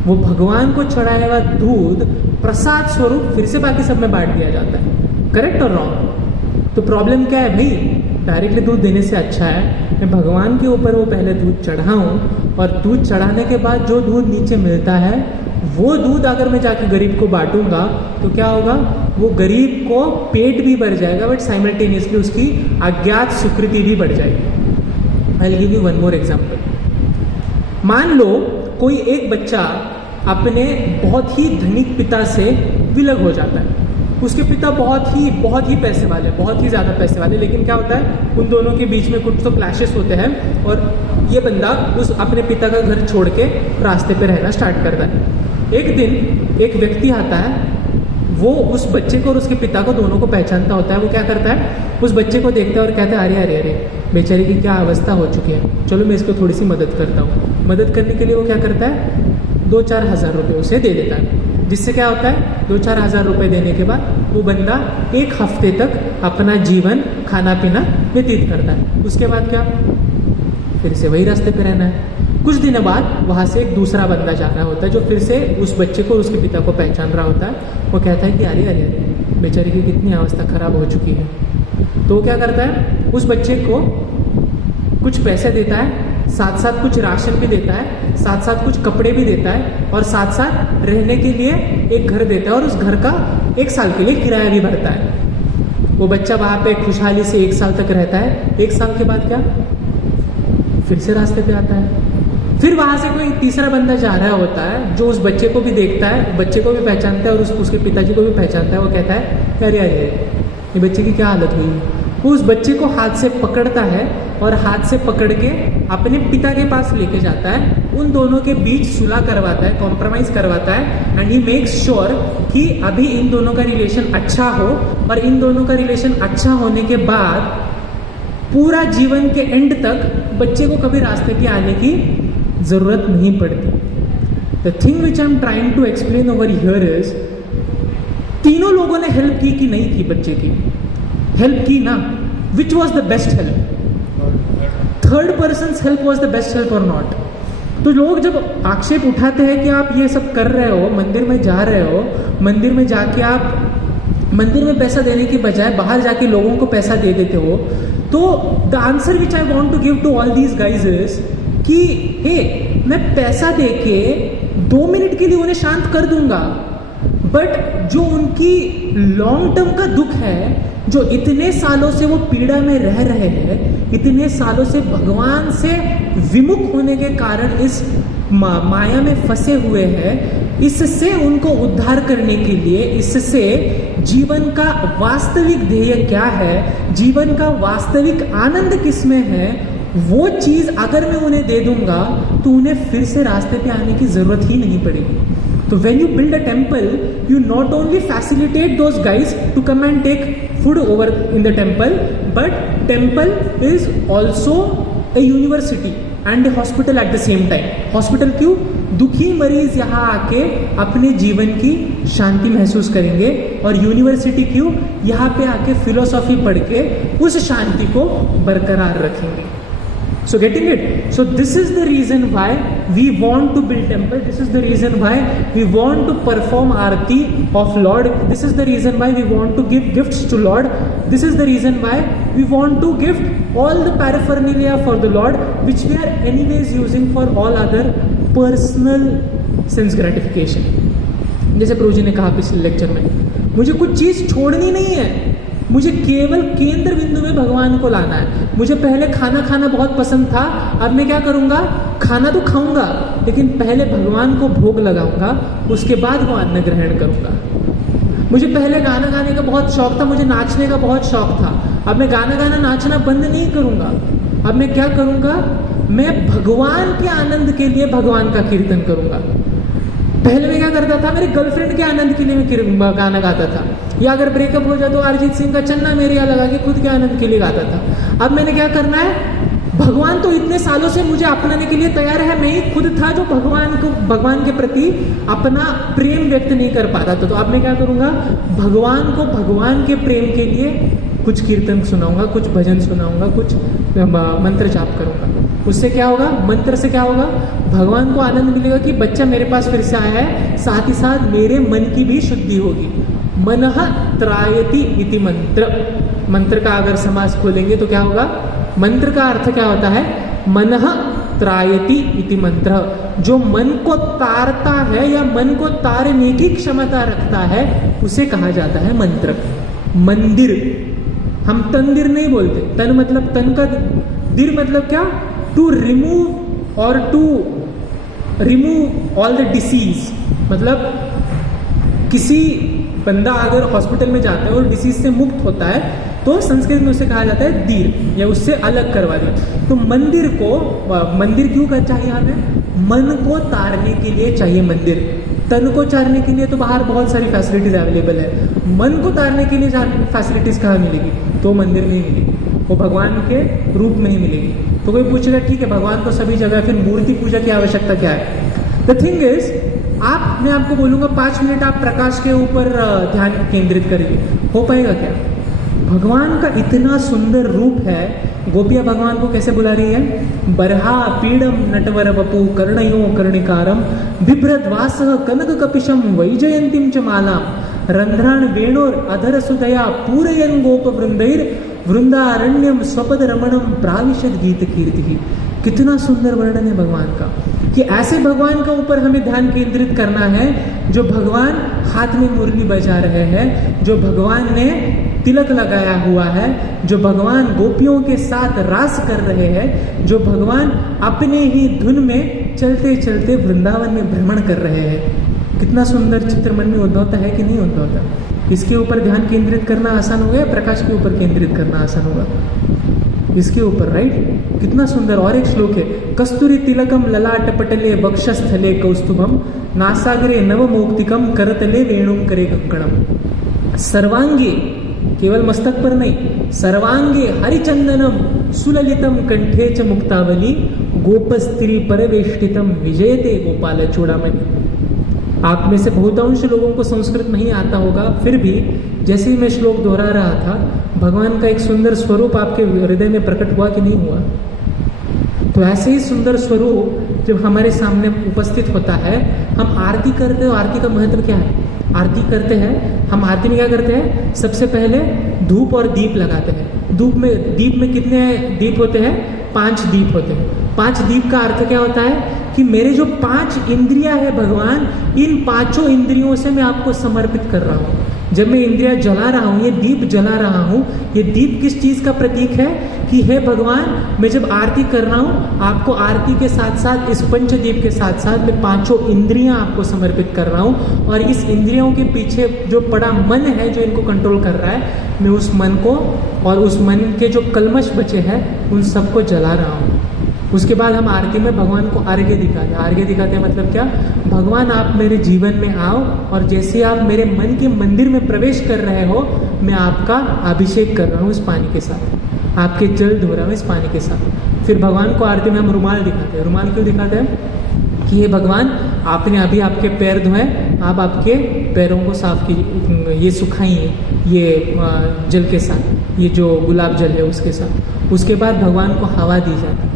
वो भगवान को चढ़ाया हुआ दूध प्रसाद स्वरूप फिर से बाकी सब में बांट दिया जाता है। करेक्ट और रॉन्ग? तो प्रॉब्लम क्या है भाई? डायरेक्टली दूध देने से अच्छा है मैं भगवान के ऊपर वो पहले दूध चढ़ाऊं, और दूध चढ़ाने के बाद जो दूध नीचे मिलता है वो दूध अगर मैं जाके गरीब को बांटूंगा तो क्या होगा? वो गरीब को पेट भी भर जाएगा, बट साइमल्टेनियसली उसकी अज्ञात सुकृति भी बढ़ जाएगी। आई will give you one more example. मान लो कोई एक बच्चा अपने बहुत ही धनिक पिता से विलग हो जाता है। उसके पिता बहुत ही पैसे वाले, बहुत ही ज़्यादा पैसे वाले, लेकिन क्या होता है उन दोनों के बीच में कुछ तो क्लैशेस होते हैं और ये बंदा उस अपने पिता का घर छोड़ के रास्ते पे रहना स्टार्ट करता है। एक दिन एक व्यक्ति आता है, वो उस बच्चे को और उसके पिता को दोनों को पहचानता होता है। वो क्या करता है? उस बच्चे को देखता है और कहता है अरे अरे अरे बेचारे की क्या अवस्था हो चुकी है, चलो मैं इसको थोड़ी सी मदद करता हूँ। मदद करने के लिए वो क्या करता है? 2-4 हज़ार रुपये उसे दे देता है। जिससे क्या होता है? 2-4 हज़ार रुपये देने के बाद वो बंदा 1 हफ्ते तक अपना जीवन खाना पीना व्यतीत करता है। उसके बाद क्या? फिर से वही रास्ते पे रहना है। कुछ दिनों बाद वहाँ से एक दूसरा बंदा जा रहा होता है जो फिर से उस बच्चे को और उसके पिता को पहचान रहा होता है। वो कहता है कि अरे अरे अरे बेचारे की कितनी अवस्था खराब हो चुकी है। तो वो क्या करता है? उस बच्चे को कुछ पैसे देता है, साथ साथ कुछ राशन भी देता है, साथ साथ कुछ कपड़े भी देता है, और साथ साथ रहने के लिए एक घर देता है और उस घर का 1 साल के लिए किराया भी भरता है। वो बच्चा वहाँ पे खुशहाली से 1 साल तक रहता है। 1 साल के बाद क्या? फिर से रास्ते पे आता है। फिर वहाँ से कोई तीसरा बंदा जा रहा होता है जो उस बच्चे को भी देखता है, बच्चे को भी पहचानता है और उसके पिताजी को भी पहचानता है। वो कहता है अरे अरे ये बच्चे की क्या हालत हुई। वो उस बच्चे को हाथ से पकड़ता है और हाथ से पकड़ के अपने पिता के पास लेके जाता है। उन दोनों के बीच सुलह करवाता है, कॉम्प्रोमाइज़ करवाता है, एंड ही मेक्स श्योर कि अभी इन दोनों का रिलेशन अच्छा हो, और इन दोनों का रिलेशन अच्छा होने के बाद पूरा जीवन के एंड तक बच्चे को कभी रास्ते पे आने की ज़रूरत नहीं पड़ती। The thing which I am trying to explain over here is, तीनों लोगों ने हेल्प की कि नहीं की? बच्चे की हेल्प की ना? Which was the best help? Third person help was the best help और नॉट? तो लोग जब आक्षेप उठाते हैं कि आप ये सब कर रहे हो, मंदिर में जा रहे हो, मंदिर में जाके आप मंदिर में पैसा देने की बजाय बाहर जाके लोगों को पैसा दे देते हो, तो the answer which I want to give to all these guys is कि हे, मैं पैसा देके 2 मिनट के लिए उन्हें शांत कर दूंगा, बट जो उनकी लॉन्ग टर्म का दुख है, जो इतने सालों से वो पीड़ा में रह रहे हैं, इतने सालों से भगवान से विमुख होने के कारण इस माया में फंसे हुए हैं, इससे उनको उद्धार करने के लिए, इससे जीवन का वास्तविक ध्येय क्या है, जीवन का वास्तविक आनंद किस में है, वो चीज अगर मैं उन्हें दे दूंगा तो उन्हें फिर से रास्ते पे आने की जरूरत ही नहीं पड़ेगी। तो when you build a temple, you not only facilitate those guys to come and take food over in the temple, but temple is also a university and a hospital at the same time. Hospital क्यों? दुखी मरीज यहाँ आके अपने जीवन की शांति महसूस करेंगे, और यूनिवर्सिटी क्यों? यहाँ पे आके फिलोसॉफी पढ़ के उस शांति को बरकरार रखेंगे। So getting it? So this is the reason why we want to build temple. This is the reason why we want to perform aarti of Lord. This is the reason why we want to give gifts to Lord. This is the reason why we want to give all the paraphernalia for the Lord, which we are anyways using for all other personal sense gratification. जैसे प्रभु जी ने कहा पिछले lecture में, मुझे कुछ चीज़ छोड़नी नहीं है, मुझे केवल केंद्र बिंदु में भगवान को लाना है। मुझे पहले खाना खाना बहुत पसंद था, अब मैं क्या करूँगा? खाना तो खाऊंगा, लेकिन पहले भगवान को भोग लगाऊंगा, उसके बाद वो अन्न ग्रहण करूँगा। मुझे पहले गाना गाने का बहुत शौक था, मुझे नाचने का बहुत शौक था, अब मैं गाना गाना नाचना बंद नहीं करूँगा। अब मैं क्या करूँगा? मैं भगवान के आनंद के लिए भगवान का कीर्तन करूंगा। पहले मैं क्या करता था, मेरे गर्लफ्रेंड के आनंद के लिए मैं गाना गाता था, या अगर ब्रेकअप हो जाए तो अरिजीत सिंह का चन्ना मेरे यहाँ लगा के खुद के आनंद के लिए गाता था। अब मैंने क्या करना है, भगवान तो इतने सालों से मुझे अपनाने के लिए तैयार है, मैं ही खुद था जो भगवान के प्रति अपना प्रेम व्यक्त नहीं कर पाता था। तो अब मैं क्या करूंगा, भगवान को भगवान के प्रेम के लिए कुछ कीर्तन सुनाऊंगा, कुछ भजन सुनाऊंगा, कुछ मंत्र जाप करूंगा। उससे क्या होगा, मंत्र से क्या होगा, भगवान को आनंद मिलेगा कि बच्चा मेरे पास फिर से आया है, साथ ही साथ मेरे मन की भी शुद्धि होगी। मनः त्रायति इति मंत्र, मंत्र का अगर समास खोलेंगे तो क्या होगा, मंत्र का अर्थ क्या होता है, मनः त्रायति इति मंत्र, जो मन को तारता है या मन को तारने की क्षमता रखता है उसे कहा जाता है मंत्र। मंदिर, हम तंदिर नहीं बोलते, तन मतलब तन का, दिर मतलब क्या, टू रिमूव और to remove all the disease. मतलब किसी बंदा अगर हॉस्पिटल में जाता है और डिसीज से मुक्त होता है तो संस्कृत में उसे कहा जाता है दीर, या उससे अलग करवा दे। तो मंदिर को, मंदिर क्यों का चाहिए हमें, मन को तारने के लिए चाहिए मंदिर। तन को चारने के लिए तो बाहर बहुत सारी फैसिलिटीज अवेलेबल है, मन को तारने के लिए फैसिलिटीज कहाँ मिलेगी, तो मंदिर में ही मिलेगी, वो भगवान के रूप में ही मिलेगी। तो कोई पूछेगा ठीक है भगवान को सभी जगह, फिर मूर्ति पूजा की आवश्यकता क्या है। द थिंग इज, मैं आपको बोलूंगा 5 मिनट आप प्रकाश के ऊपर ध्यान केंद्रित करिए, हो पाएगा क्या। भगवान का इतना सुंदर रूप है, गोपियां भगवान को कैसे बुला रही है, बरहा पीड़म नटवर वपु कर्णयो कर्णिकारम बिभ्रद वासः कनक कपिशम वैजयंतीम च माला रंध्रान वेणोर अधर सुदया पूरयन गोप वृंदैर वृंदारण्यम स्वपद रमणम प्राविशद गीत कीर्ति। कितना सुंदर वर्णन है भगवान का, कि ऐसे भगवान के ऊपर हमें ध्यान केंद्रित करना है जो भगवान हाथ में मुरली बजा रहे हैं, जो भगवान ने तिलक लगाया हुआ है, जो भगवान गोपियों के साथ रास कर रहे हैं, जो भगवान अपने ही धुन में चलते चलते वृंदावन में भ्रमण कर रहे हैं। कितना सुंदर चित्र मन में उद्भवता है कि नहीं उद्भवता। इसके ऊपर ध्यान केंद्रित करना आसान होगा या प्रकाश के ऊपर केंद्रित करना आसान होगा, इसके ऊपर, राइट। कितना सुंदर। और एक श्लोक है, कस्तूरी तिलकम ललाट पटले वक्षस्थले कौस्तुभम नासागरे नवमौक्तिकम करतले वेणुम करे कंकणम। सर्वांगे, केवल मस्तक पर नहीं, सर्वांगे हरिचंदनम सुललितम कंठे च मुक्तावली गोपस्त्री परवेष्टितम विजयते गोपाल चूड़ामणि। आप में से बहुतांश लोगों को संस्कृत नहीं आता होगा, फिर भी जैसे ही मैं श्लोक दोहरा रहा था, भगवान का एक सुंदर स्वरूप आपके हृदय में प्रकट हुआ कि नहीं हुआ। तो ऐसे ही सुंदर स्वरूप जब हमारे सामने उपस्थित होता है, हम आरती करते हैं। आरती का महत्व क्या है, आरती करते हैं, हम आरती में क्या करते हैं, सबसे पहले धूप और दीप लगाते हैं। दीप में कितने दीप होते हैं, 5 दीप होते हैं। 5 दीप का अर्थ क्या होता है कि मेरे जो 5 इंद्रियां है भगवान, इन 5 इंद्रियों से मैं आपको समर्पित कर रहा हूँ। जब मैं इंद्रियां जला रहा हूँ, ये दीप जला रहा हूँ, ये दीप किस चीज का प्रतीक है कि हे भगवान, मैं जब आरती कर रहा हूँ, आपको आरती के साथ साथ, इस पंचदीप के साथ साथ मैं 5 इंद्रियां आपको समर्पित कर रहा हूँ। और इस इंद्रियों के पीछे जो पड़ा मन है, जो इनको कंट्रोल कर रहा है, मैं उस मन को और उस मन के जो कलमश बचे हैं उन सबको जला रहा हूँ। उसके बाद हम आरती में भगवान को अर्घ्य दिखाते हैं। अर्घ्य दिखाते हैं मतलब क्या, भगवान आप मेरे जीवन में आओ और जैसे आप मेरे मन के मंदिर में प्रवेश कर रहे हो, मैं आपका अभिषेक कर रहा हूँ इस पानी के साथ, आपके जल धो रहा हूँ इस पानी के साथ। फिर भगवान को आरती में हम रुमाल दिखाते हैं। रुमाल क्यों दिखाते हैं कि ये भगवान, आपने अभी आपके पैर धोए, आप आपके पैरों को साफ कीजिए, ये सुखाइए ये जल के साथ, ये जो गुलाब जल है उसके साथ। उसके बाद भगवान को हवा दी जाती है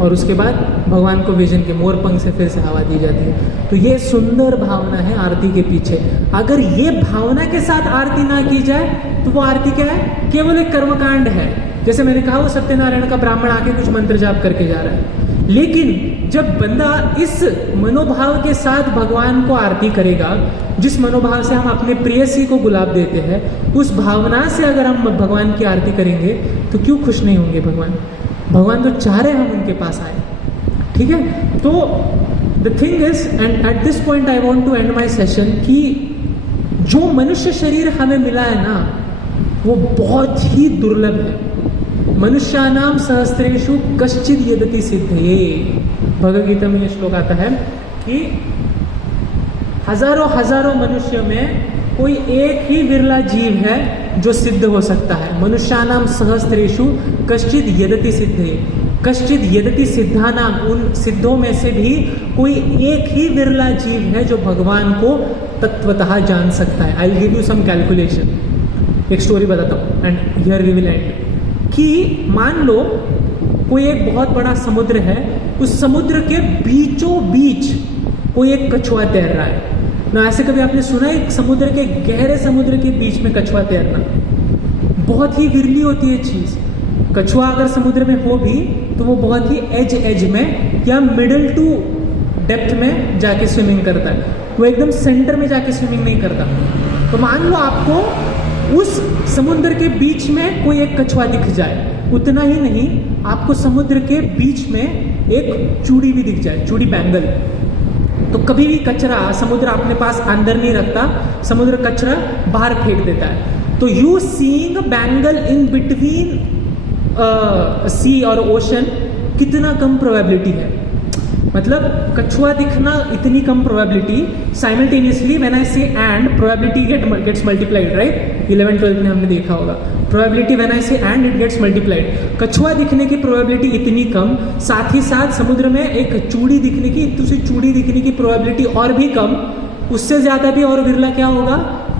और उसके बाद भगवान को विजन के मोर पंख से फिर से हवा दी जाती है। तो ये सुंदर भावना है आरती के पीछे। अगर ये भावना के साथ आरती ना की जाए तो वो आरती क्या है, केवल एक कर्मकांड है। जैसे मैंने कहा, वो सत्यनारायण का ब्राह्मण आके कुछ मंत्र जाप करके जा रहा है। लेकिन जब बंदा इस मनोभाव के साथ भगवान को आरती करेगा, जिस मनोभाव से हम अपने प्रेयसी को गुलाब देते हैं, उस भावना से अगर हम भगवान की आरती करेंगे तो क्यों खुश नहीं होंगे भगवान। भगवान तो चाह रहे हम उनके पास आए, ठीक है। तो the thing is, and at this point I want to end my session, कि जो मनुष्य शरीर हमें मिला है ना, वो बहुत ही दुर्लभ है। मनुष्यानाम सहस्त्रेषु कश्चिद यदति सिद्धये। भगवद गीता में ये श्लोक आता है कि हजारों हजारों मनुष्य में कोई एक ही विरला जीव है जो सिद्ध हो सकता है। मनुष्यानाम सहस्त्रेषु कश्चिद यदति सिद्धये। कश्चिद यदति सिद्धानाम, उन सिद्धों में से भी कोई एक ही विरला जीव है जो भगवान को तत्वतः जान सकता है। I will give you some calculation. एक स्टोरी बताता हूँ and here we will end. कि मान लो कोई एक बहुत बड़ा समुद्र है, उस समुद्र के बीचों बीच कोई एक कछुआ तैर रहा है ना। ऐसे कभी आपने सुना है समुद्र के, गहरे समुद्र के बीच में कछुआ तैरना? बहुत ही विरली होती है चीज। कछुआ अगर समुद्र में हो भी तो वो बहुत ही एज में या मिडल टू डेप्थ में जाके स्विमिंग करता है, वो एकदम सेंटर में जाके स्विमिंग नहीं करता। तो मान लो आपको उस समुद्र के बीच में कोई एक कछुआ दिख जाए, उतना ही नहीं आपको समुद्र के बीच में एक चूड़ी भी दिख जाए, चूड़ी बैंगल। तो कभी भी कचरा समुद्र अपने पास अंदर नहीं रखता, समुद्र कचरा बाहर फेंक देता है। तो you seeing bangle in between sea और ओशन, कितना कम प्रोबेबिलिटी है। मतलब कछुआ दिखना इतनी कम probability. Simultaneously when I say and, probability gets multiplied, right? 11-12 में हमने देखा होगा। Probability when I say and it gets multiplied. कछुआ दिखने की प्रोबेबिलिटी इतनी कम, साथ ही साथ समुद्र में एक चूड़ी दिखने की, दूसरी चूड़ी दिखने की प्रोबेबिलिटी और भी कम। उससे ज्यादा भी और विरला क्या होगा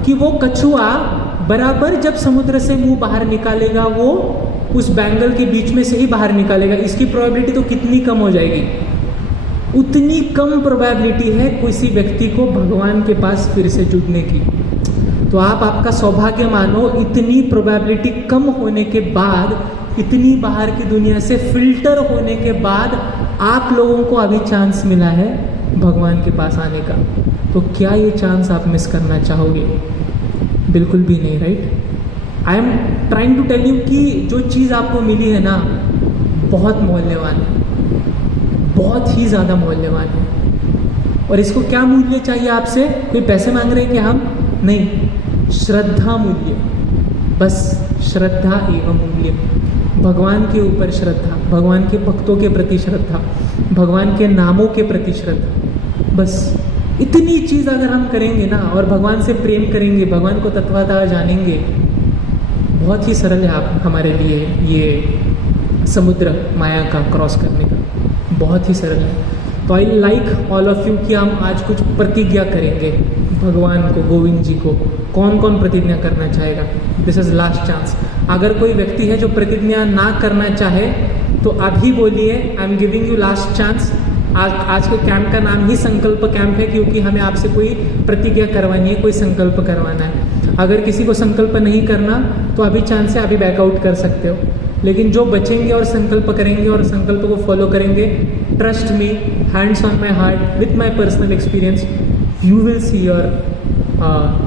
कि वो कछुआ बराबर जब समुद्र से मुंह बाहर निकालेगा, वो उस बैंगल के बीच में से ही बाहर निकालेगा। इसकी प्रोबेबिलिटी तो कितनी कम हो जाएगी? उतनी कम प्रोबेबिलिटी है किसी व्यक्ति को भगवान के पास फिर से जुड़ने की। तो आप आपका सौभाग्य मानो, इतनी प्रोबेबिलिटी कम होने के बाद, इतनी बाहर की दुनिया से फिल्टर होने के बाद आप लोगों को अभी चांस मिला है भगवान के पास आने का। तो क्या ये चांस आप मिस करना चाहोगे? बिल्कुल भी नहीं, right? I am trying to tell you कि जो चीज़ आपको मिली है ना, बहुत मूल्यवान है, बहुत ही ज़्यादा मूल्यवान है। और इसको क्या मूल्य चाहिए आपसे? कोई पैसे मांग रहे हैं कि हम? नहीं, श्रद्धा मूल्य, बस श्रद्धा एवं मूल्य। भगवान के ऊपर श्रद्धा, भगवान के भक्तों के प्रति श्रद्धा, भगवान के नामों के प्रति श्रद्धा, बस इतनी चीज़ अगर हम करेंगे ना, और भगवान से प्रेम करेंगे, भगवान को तत्वतः जानेंगे, बहुत ही सरल है आप हमारे लिए ये समुद्र माया का क्रॉस करने का, बहुत ही सरल है। तो I like all of you कि हम आज कुछ प्रतिज्ञा करेंगे भगवान को, गोविंद जी को। कौन कौन प्रतिज्ञा करना चाहेगा? This is last chance. अगर कोई व्यक्ति है जो प्रतिज्ञा ना करना चाहे तो अभी बोलिए, आई am giving you last chance. आज के कैंप का नाम ही संकल्प कैंप है, क्योंकि हमें आपसे कोई प्रतिज्ञा करवानी है, कोई संकल्प करवाना है। अगर किसी को संकल्प नहीं करना तो अभी चांस है, अभी बैकआउट कर सकते हो। लेकिन जो बचेंगे और संकल्प करेंगे और संकल्प को फॉलो करेंगे, trust me, hands on my heart, with my personal experience, you will see your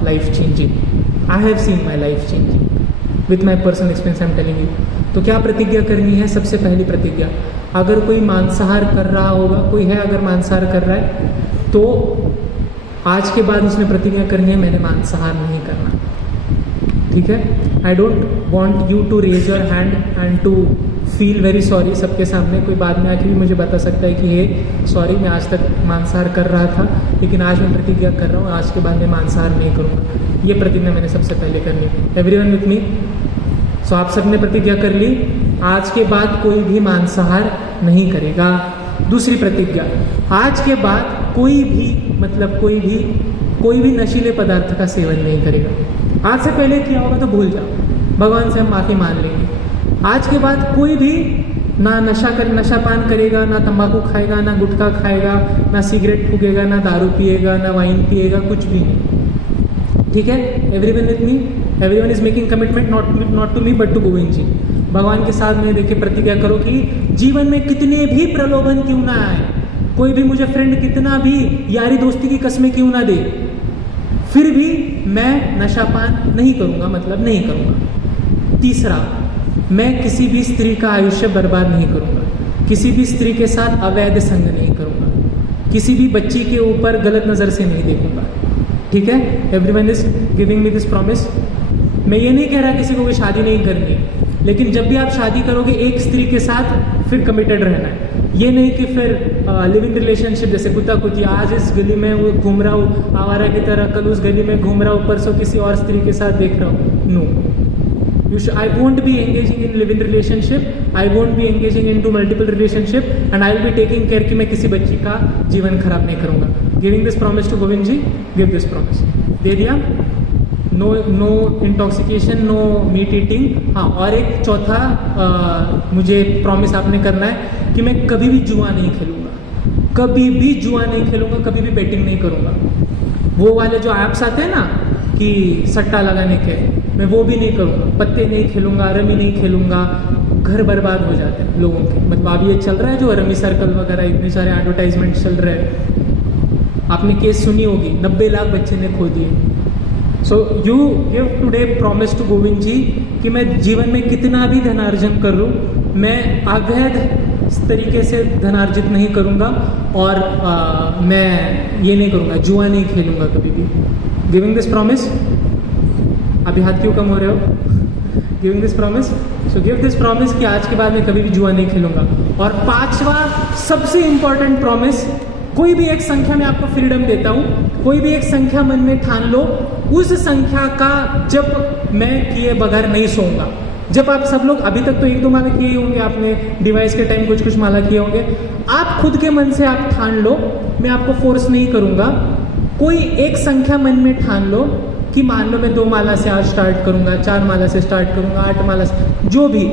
life changing. I have seen my life changing with my personal experience, I am telling you. तो क्या प्रतिज्ञा करनी है? सबसे पहली प्रतिज्ञा, अगर कोई मांसाहार कर रहा होगा, कोई है अगर मांसाहार कर रहा है, तो आज के बाद उसने प्रतिज्ञा करनी है, मैंने मांसाहार नहीं करना। ठीक है? I don't want you to raise your hand and to feel very sorry सबके सामने। कोई बाद में आके भी मुझे बता सकता है कि हे सॉरी, मैं आज तक मांसाहार कर रहा था, लेकिन आज मैं प्रतिज्ञा कर रहा हूँ, आज के बाद मैं मांसाहार नहीं करूँगा। ये प्रतिज्ञा मैंने सबसे पहले करनी है। एवरीवन विथ मी? सो आप सबने प्रतिज्ञा कर ली, आज के बाद कोई भी मांसाहार नहीं करेगा। दूसरी प्रतिज्ञा, आज के बाद कोई भी, मतलब कोई भी नशीले पदार्थ का सेवन नहीं करेगा। आज से पहले किया होगा तो भूल जाओ, भगवान से हम माफी मान लेंगे। आज के बाद कोई भी ना नशा पान करेगा, ना तंबाकू खाएगा, ना गुटखा खाएगा, ना सिगरेट फूकेगा, ना दारू पिएगा, ना वाइन पिएगा, कुछ भी नहीं। ठीक है? Everyone with me? Everyone is making commitment, not to me but to Govind ji. भगवान के साथ में देखिए प्रतिज्ञा करो कि जीवन में कितने भी प्रलोभन क्यों ना आए, कोई भी मुझे फ्रेंड कितना भी यारी दोस्ती की कस्में क्यों ना दे, फिर भी मैं नशापान नहीं करूंगा, मतलब नहीं करूंगा। तीसरा, मैं किसी भी स्त्री का आयुष्य बर्बाद नहीं करूंगा, किसी भी स्त्री के साथ अवैध संग नहीं करूंगा, किसी भी बच्ची के ऊपर गलत नज़र से नहीं देखूंगा। ठीक है? Everyone is giving me this promise. मैं ये नहीं कह रहा किसी को भी शादी नहीं करनी, लेकिन जब भी आप शादी करोगे एक स्त्री के साथ फिर कमिटेड रहना है। ये नहीं कि फिर लिविंग रिलेशनशिप जैसे कुत्ता कुतिया, आज इस गली में वो घूम रहा हूँ आवारा की तरह, कल उस गली में घूम रहा हूँ, परसों किसी और स्त्री के साथ देख रहा हूँ। No, I won't be engaging in live-in relationship, I won't be engaging into multiple relationship, and I will be taking care कि मैं किसी बच्ची का जीवन खराब नहीं करूँगा। Giving this promise to Govind ji, give this promise। दे दिया? No intoxication, no meat eating. हाँ, और एक चौथा मुझे प्रॉमिस आपने करना है कि मैं कभी भी जुआ नहीं खेलूँगा, कभी भी जुआ नहीं खेलूँगा, कभी भी बेटिंग नहीं करूँगा। वो वाले जो ऐप्स आते हैं ना कि सट्टा लगाने के, मैं वो भी नहीं करूँगा, पत्ते नहीं खेलूँगा, रमी नहीं खेलूँगा। घर बर्बाद हो जाते हैं लोगों के। मतलब अब ये चल रहा है जो रमी सर्कल वगैरह, इतने सारे एडवर्टाइजमेंट चल रहे हैं, आपने केस सुनी होगी, 90 लाख बच्चे ने खो दिए। So you give today promise to Govind ji कि मैं जीवन में कितना भी धनार्जन कर लूँ, मैं अवैध तरीके से धनार्जित नहीं करूँगा, और मैं ये नहीं करूँगा, जुआ नहीं खेलूँगा कभी भी। Giving this promise. अभी हाथ क्यों कम हो रहे हो? Giving this promise. So give this promise कि आज के बाद मैं कभी भी जुआ नहीं खेलूँगा। और 5वां सबसे इंपॉर्टेंट प्रॉमिस, कोई भी एक संख्या में आपको फ्रीडम देता हूँ, कोई भी एक संख्या मन में ठान लो, उस संख्या का जब मैं किए बगैर नहीं सोऊंगा। जब आप सब लोग अभी तक तो 1-2 माला किए ही होंगे, आपने डिवाइस के टाइम कुछ माला किए होंगे, आप खुद के मन से आप ठान लो, मैं आपको फोर्स नहीं करूंगा, कोई एक संख्या मन में ठान लो कि मान लो मैं 2 माला से आज स्टार्ट करूंगा, 4 माला से स्टार्ट करूंगा, 8 माला से, जो भी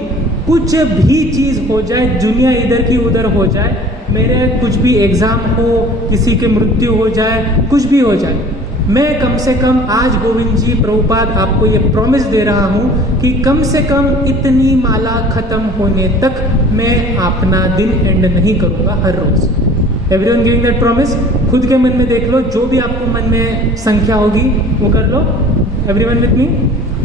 कुछ भी चीज हो जाए, दुनिया इधर की उधर हो जाए, मेरे कुछ भी एग्जाम हो, किसी की मृत्यु हो जाए, कुछ भी हो जाए, मैं कम से कम आज गोविंद जी प्रभुपाद आपको ये प्रॉमिस दे रहा हूँ कि कम से कम इतनी माला खत्म होने तक मैं अपना दिन एंड नहीं करूँगा हर रोज। Everyone giving that promise. खुद के मन में देख लो, जो भी आपको मन में संख्या होगी वो कर लो। एवरीवन विथ मी।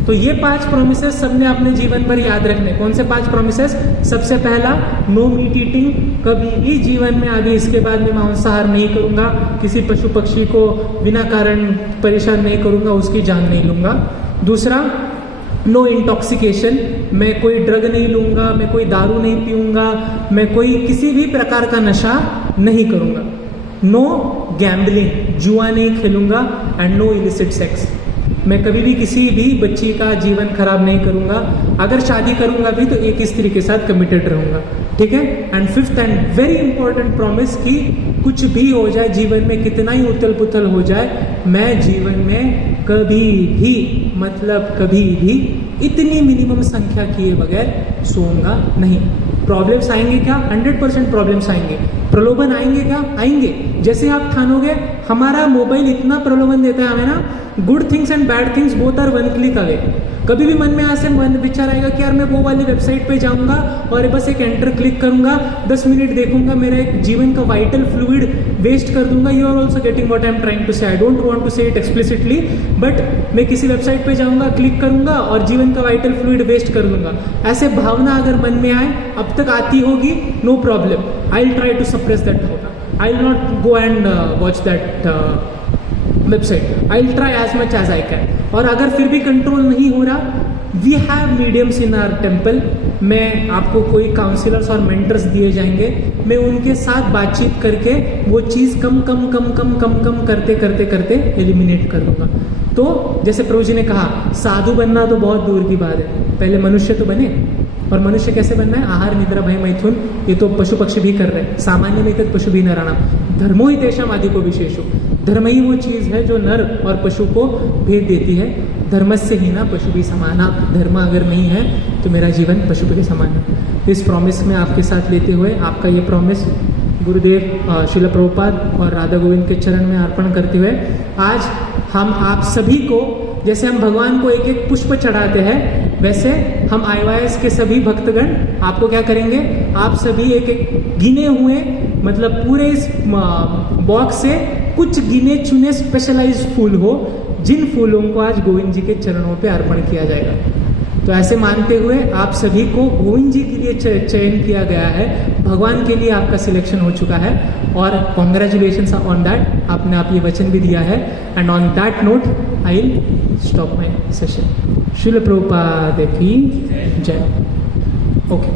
तो ये 5 प्रोमिसेस सबने अपने जीवन पर याद रखने। कौन से 5 प्रोमिसेस? सबसे पहला, नो मीट ईटिंग, कभी भी जीवन में आगे इसके बाद में मांसाहार नहीं करूंगा, किसी पशु पक्षी को बिना कारण परेशान नहीं करूंगा, उसकी जान नहीं लूंगा। दूसरा, नो इंटॉक्सिकेशन, मैं कोई ड्रग नहीं लूंगा, मैं कोई दारू नहीं पीऊंगा, मैं कोई किसी भी प्रकार का नशा नहीं करूंगा। नो गैम्बलिंग, जुआ नहीं खेलूंगा, एंड नो इलिसिट सेक्स, मैं कभी भी किसी भी बच्ची का जीवन खराब नहीं करूंगा। अगर शादी करूंगा भी तो एक स्त्री के साथ कमिटेड रहूंगा, ठीक है। And 5th and very important promise कि कुछ भी हो जाए जीवन में, कितना ही उथल पुथल हो जाए, मैं जीवन में कभी भी, मतलब कभी भी इतनी मिनिमम संख्या किए बगैर सोऊंगा नहीं। प्रॉब्लम्स आएंगे क्या? 100% प्रॉब्लम्स आएंगे। प्रलोभन आएंगे क्या? आएंगे। जैसे आप ठानोगे, हमारा मोबाइल इतना प्रलोभन देता है हमें ना, good things and bad things both are 1 click away. कभी भी मन में ऐसे मन विचार आएगा कि यार मैं वो वाली वेबसाइट पे जाऊंगा और बस एक एंटर क्लिक करूंगा, 10 मिनट देखूंगा, मेरा एक जीवन का वाइटल फ्लूइड वेस्ट कर दूंगा। You are also getting what I am trying to say. I don't want to say it explicitly, but मैं किसी वेबसाइट पे जाऊंगा, क्लिक करूंगा और जीवन का वाइटल फ्लूइड वेस्ट कर दूंगा। ऐसे भावना अगर मन में आए, अब तक आती होगी, no problem, I will try to suppress that भावना। I will not go and watch that website, I will try as much as I can. और अगर फिर भी कंट्रोल नहीं हो रहा, we have mediums in our temple. मैं आपको कोई काउंसिलर्स और मेंटर्स दिए जाएंगे, मैं उनके साथ बातचीत करके वो चीज़ कम कम कम कम कम कम करते करते करते एलिमिनेट कर दूंगा। तो जैसे प्रभु जी ने कहा, साधु बनना तो बहुत दूर की बात है, पहले मनुष्य तो बने। और मनुष्य कैसे बनना है? आहार निद्रा भय मैथुन, ये तो पशु पक्षी भी कर रहे हैं। सामान्य नहीं तक पशु भी नराणाम, धर्मो ही देशम आदि को विशेषो। धर्म ही वो चीज़ है जो नर और पशु को भेद देती है। धर्मस्य ही ना पशु भी समाना, धर्म अगर नहीं है तो मेरा जीवन पशु के समान है। इस प्रॉमिस में आपके साथ लेते हुए, आपका ये प्रॉमिस गुरुदेव श्रील प्रभुपाद और राधा गोविंद के चरण में अर्पण करते हुए, आज हम आप सभी को, जैसे हम भगवान को एक एक पुष्प चढ़ाते हैं, वैसे हम IYS के सभी भक्तगण आपको क्या करेंगे, आप सभी एक एक गिने हुए, मतलब पूरे इस बॉक्स से कुछ गिने चुने स्पेशलाइज्ड फूल हो, जिन फूलों को आज गोविंद जी के चरणों पे अर्पण किया जाएगा। तो ऐसे मानते हुए आप सभी को गोविंद जी के लिए चयन किया गया है, भगवान के लिए आपका सिलेक्शन हो चुका है, और कॉन्ग्रेचुलेशंस ऑन दैट। आपने आप ये वचन भी दिया है। And on that note I will stop my session. Srila Prabhupada की जय। ओके।